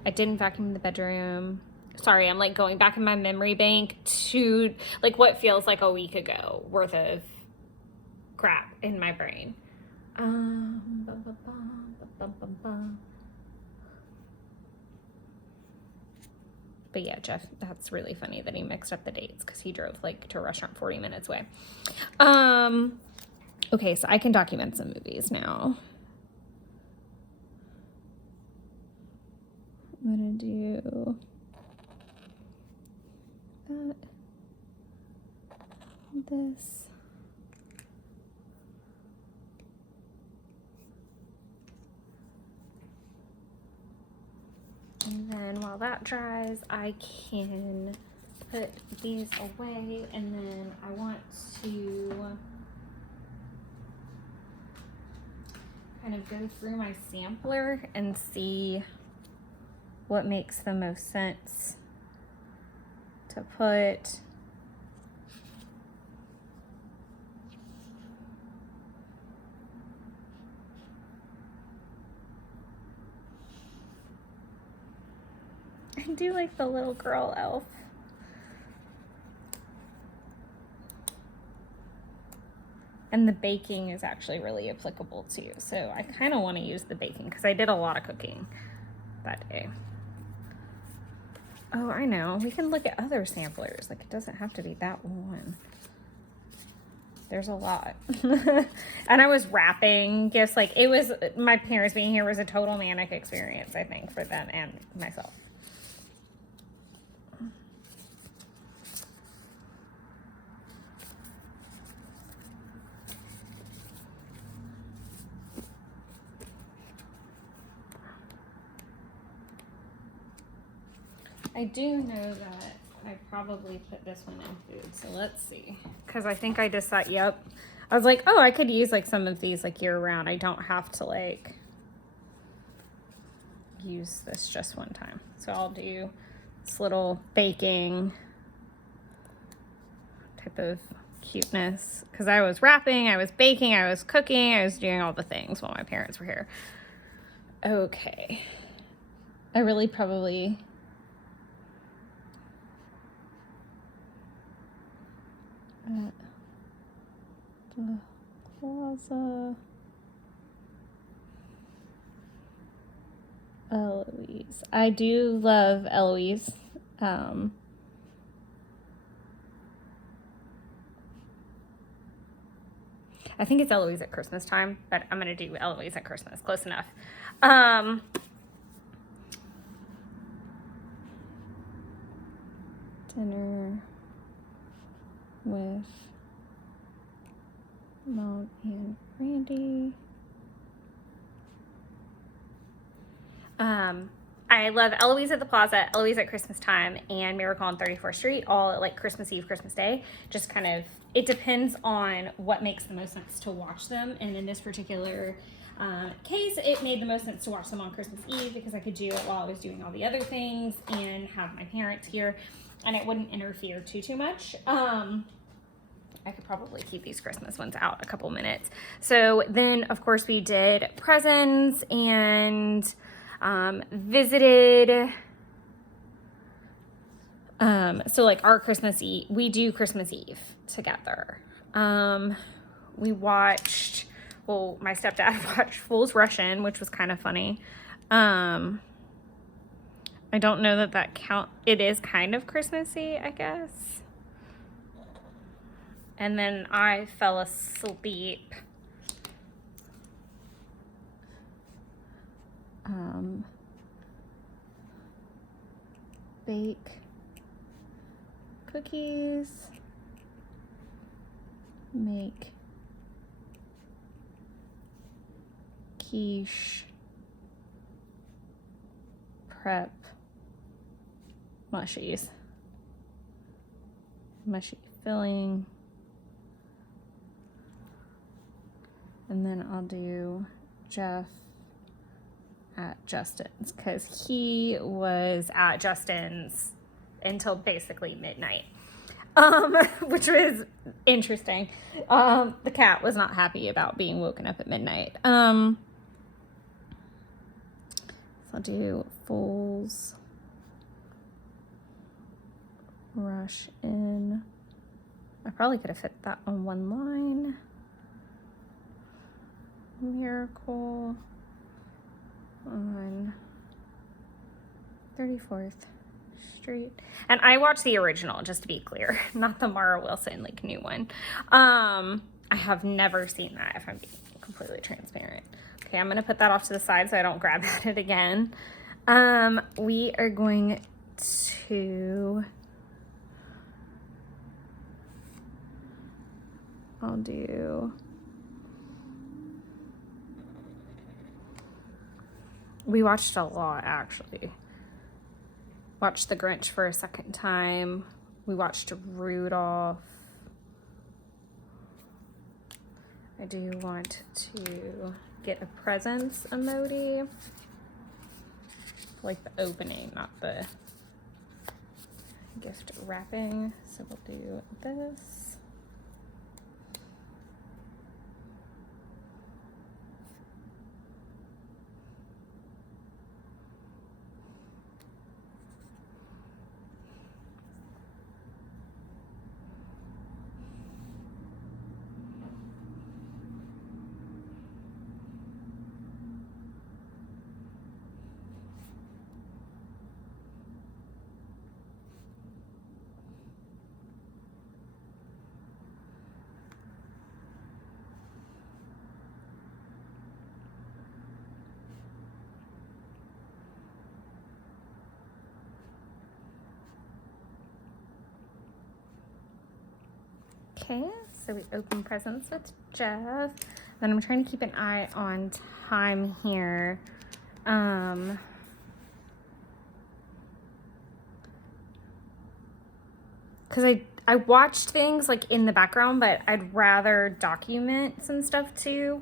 I didn't vacuum the bedroom. Sorry, I'm like going back in my memory bank to like what feels like a week ago worth of crap in my brain. But yeah, Jeff, that's really funny that he mixed up the dates because he drove like to a restaurant 40 minutes away. Okay, so I can document some movies now. I'm gonna do that, this. And then while that dries, I can put these away, and then I want to kind of go through my sampler and see what makes the most sense to put. I do like the little girl elf. And the baking is actually really applicable too. So I kind of want to use the baking because I did a lot of cooking that day. Oh, I know. We can look at other samplers. Like, it doesn't have to be that one. There's a lot. And I was wrapping gifts. Like, it was, my parents being here was a total manic experience, I think, for them and myself. I do know that I probably put this one in food, so let's see. Because I think I decided, yep. I was like, oh, I could use like some of these like year round. I don't have to like use this just one time. So I'll do this little baking type of cuteness. Because I was wrapping, I was baking, I was cooking, I was doing all the things while my parents were here. Okay. I really probably... at the plaza. Eloise. I do love Eloise. I think it's Eloise at Christmas time, but I'm gonna do Eloise at Christmas. Close enough. Dinner with Mom and Randy. I love Eloise at the Plaza, Eloise at Christmas time, and Miracle on 34th Street, all at like Christmas Eve, Christmas Day. Just kind of, it depends on what makes the most sense to watch them. And in this particular case, it made the most sense to watch them on Christmas Eve because I could do it while I was doing all the other things and have my parents here, and it wouldn't interfere too much. I could probably keep these Christmas ones out a couple minutes. So then, of course, we did presents and visited. So like our Christmas Eve, we do Christmas Eve together. We watched, well, my stepdad watched Fool's Russian, which was kind of funny. I don't know that count. It is kind of Christmassy, I guess. And then I fell asleep. Bake cookies. Make quiche. Prep mushies. Mushy filling. And then I'll do Jeff at Justin's because he was at Justin's until basically midnight, which was interesting. The cat was not happy about being woken up at midnight. So I'll do Fool's Rush in. I probably could have fit that on one line. Miracle on 34th Street. And I watched the original, just to be clear, not the Mara Wilson, like, new one. I have never seen that, if I'm being completely transparent. Okay, I'm gonna put that off to the side so I don't grab at it again. We are going to, I'll do, we watched a lot, actually. Watched The Grinch for a second time. We watched Rudolph. I do want to get a presents emoji. Like the opening, not the gift wrapping. So we'll do this. Okay, so we open presents with Jeff. Then I'm trying to keep an eye on time here. Because I watched things like in the background, but I'd rather document some stuff too.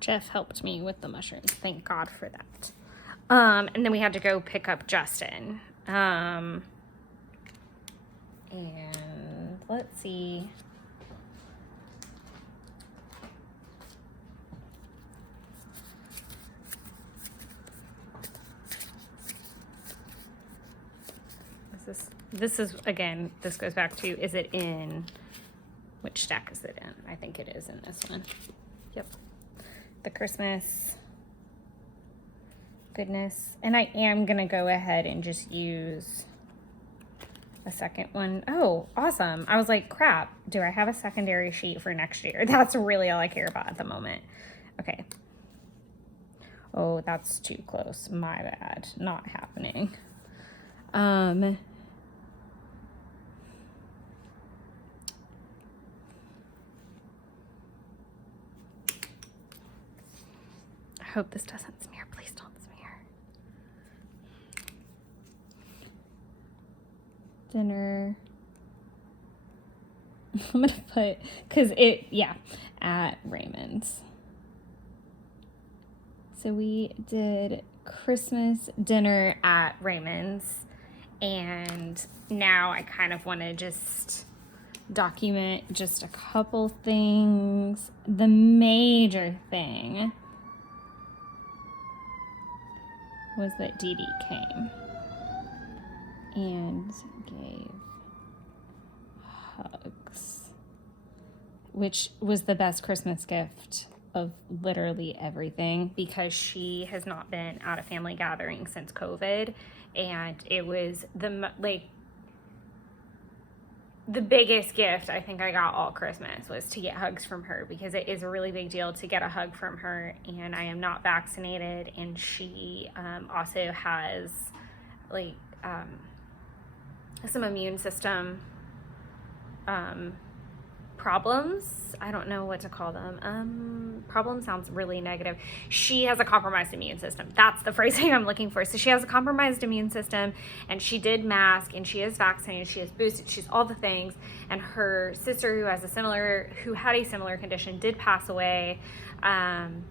Jeff helped me with the mushrooms. Thank God for that. And then we had to go pick up Justin. And let's see. This is, again, this goes back to, is it in, which stack is it in? I think it is in this one. Yep. The Christmas goodness. And I am going to go ahead and just use a second one. Oh, awesome. I was like, crap, do I have a secondary sheet for next year? That's really all I care about at the moment. Okay. Oh, that's too close. My bad. Not happening. I hope this doesn't smear. Please don't smear. Dinner. I'm gonna put, cause at Raymond's. So we did Christmas dinner at Raymond's, and now I kind of want to just document just a couple things. The major thing was that Dee Dee came and gave hugs, which was the best Christmas gift of literally everything, because she has not been at a family gathering since COVID, and it was the biggest gift I think I got all Christmas was to get hugs from her, because it is a really big deal to get a hug from her, and I am not vaccinated, and she also has some immune system problems. I don't know what to call them. Problem sounds really negative. She has a compromised immune system. That's the phrasing I'm looking for. So she has a compromised immune system, and she did mask, and she is vaccinated, she is boosted, she's all the things. And her sister, who had a similar condition, did pass away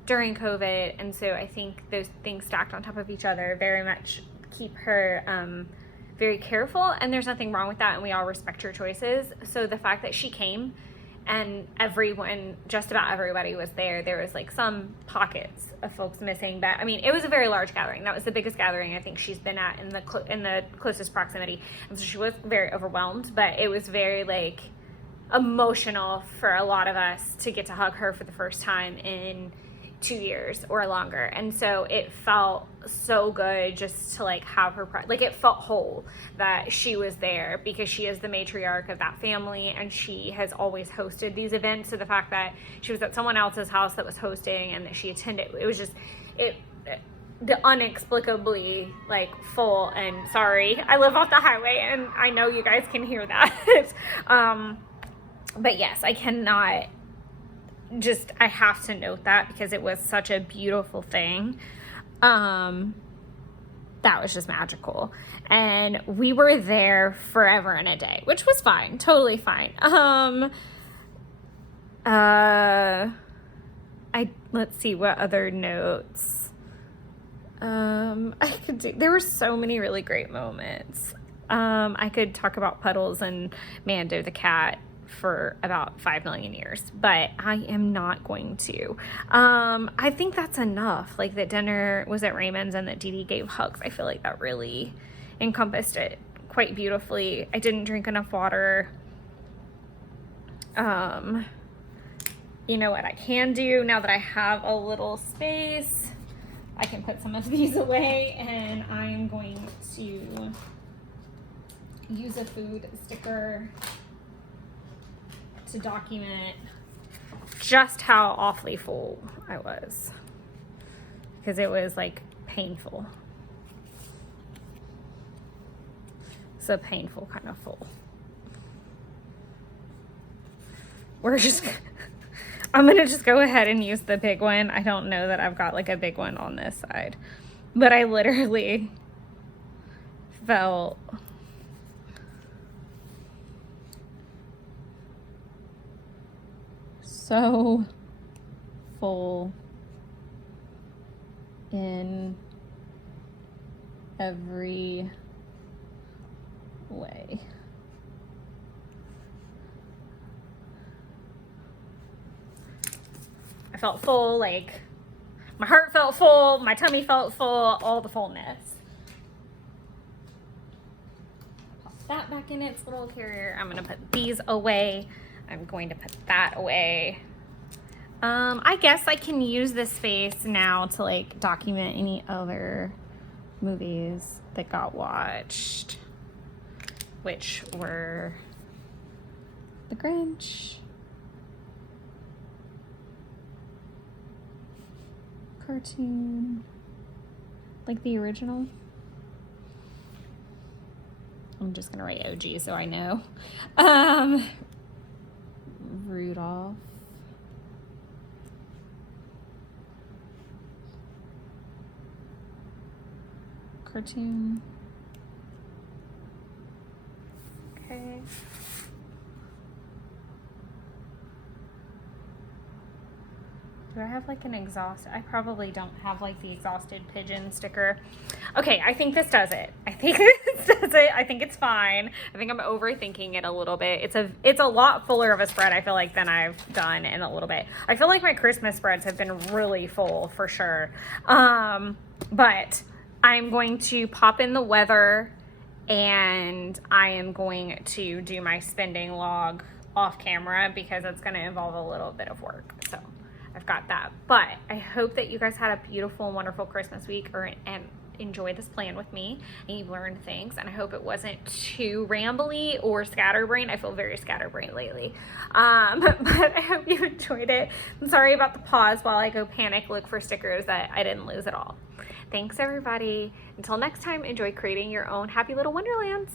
during COVID. And so I think those things stacked on top of each other very much keep her very careful, and there's nothing wrong with that, and we all respect her choices. So the fact that she came and just about everybody was there. There was like some pockets of folks missing, but I mean, it was a very large gathering. That was the biggest gathering I think she's been at in the closest proximity. And so she was very overwhelmed, but it was very emotional for a lot of us to get to hug her for the first time in 2 years or longer. And so it felt so good just to have her it felt whole that she was there, because she is the matriarch of that family, and she has always hosted these events. So the fact that she was at someone else's house that was hosting and that she attended, it was just the inexplicably full. And sorry, I live off the highway and I know you guys can hear that. But yes, I have to note that, because it was such a beautiful thing. That was just magical. And we were there forever and a day, which was fine, totally fine. Let's see what other notes. There were so many really great moments. I could talk about Puddles and Mando the cat for about 5 million years, but I am not going to. I think that's enough. That dinner was at Raymond's and that Dee Dee gave hugs. I feel like that really encompassed it quite beautifully. I didn't drink enough water. You know what I can do now that I have a little space? I can put some of these away, and I'm going to use a food sticker to document just how awfully full I was, because it was like painful. It's a painful kind of full. I'm gonna just go ahead and use the big one. I don't know that I've got like a big one on this side, but I literally felt so full in every way. I felt full, like my heart felt full, my tummy felt full, all the fullness. Pop that back in its little carrier. I'm gonna put these away. I'm going to put that away. I guess I can use this space now to like document any other movies that got watched, which were The Grinch, cartoon, like the original. I'm just gonna write OG so I know. Rudolph, cartoon. Okay. Do I have like an exhaust? I probably don't have like the exhausted pigeon sticker. Okay, I think this does it. I think this does it. I think it's fine. I think I'm overthinking it a little bit. It's a lot fuller of a spread, I feel like, than I've done in a little bit. I feel like my Christmas spreads have been really full for sure. But I'm going to pop in the weather, and I am going to do my spending log off camera because it's going to involve a little bit of work. So I've got that. But I hope that you guys had a beautiful, wonderful Christmas week and enjoy this plan with me, and you've learned things, and I hope it wasn't too rambly or scatterbrained. I feel very scatterbrained lately. But I hope you enjoyed it. I'm sorry about the pause while I go panic look for stickers that I didn't lose at all. Thanks everybody. Until next time, enjoy creating your own happy little wonderlands.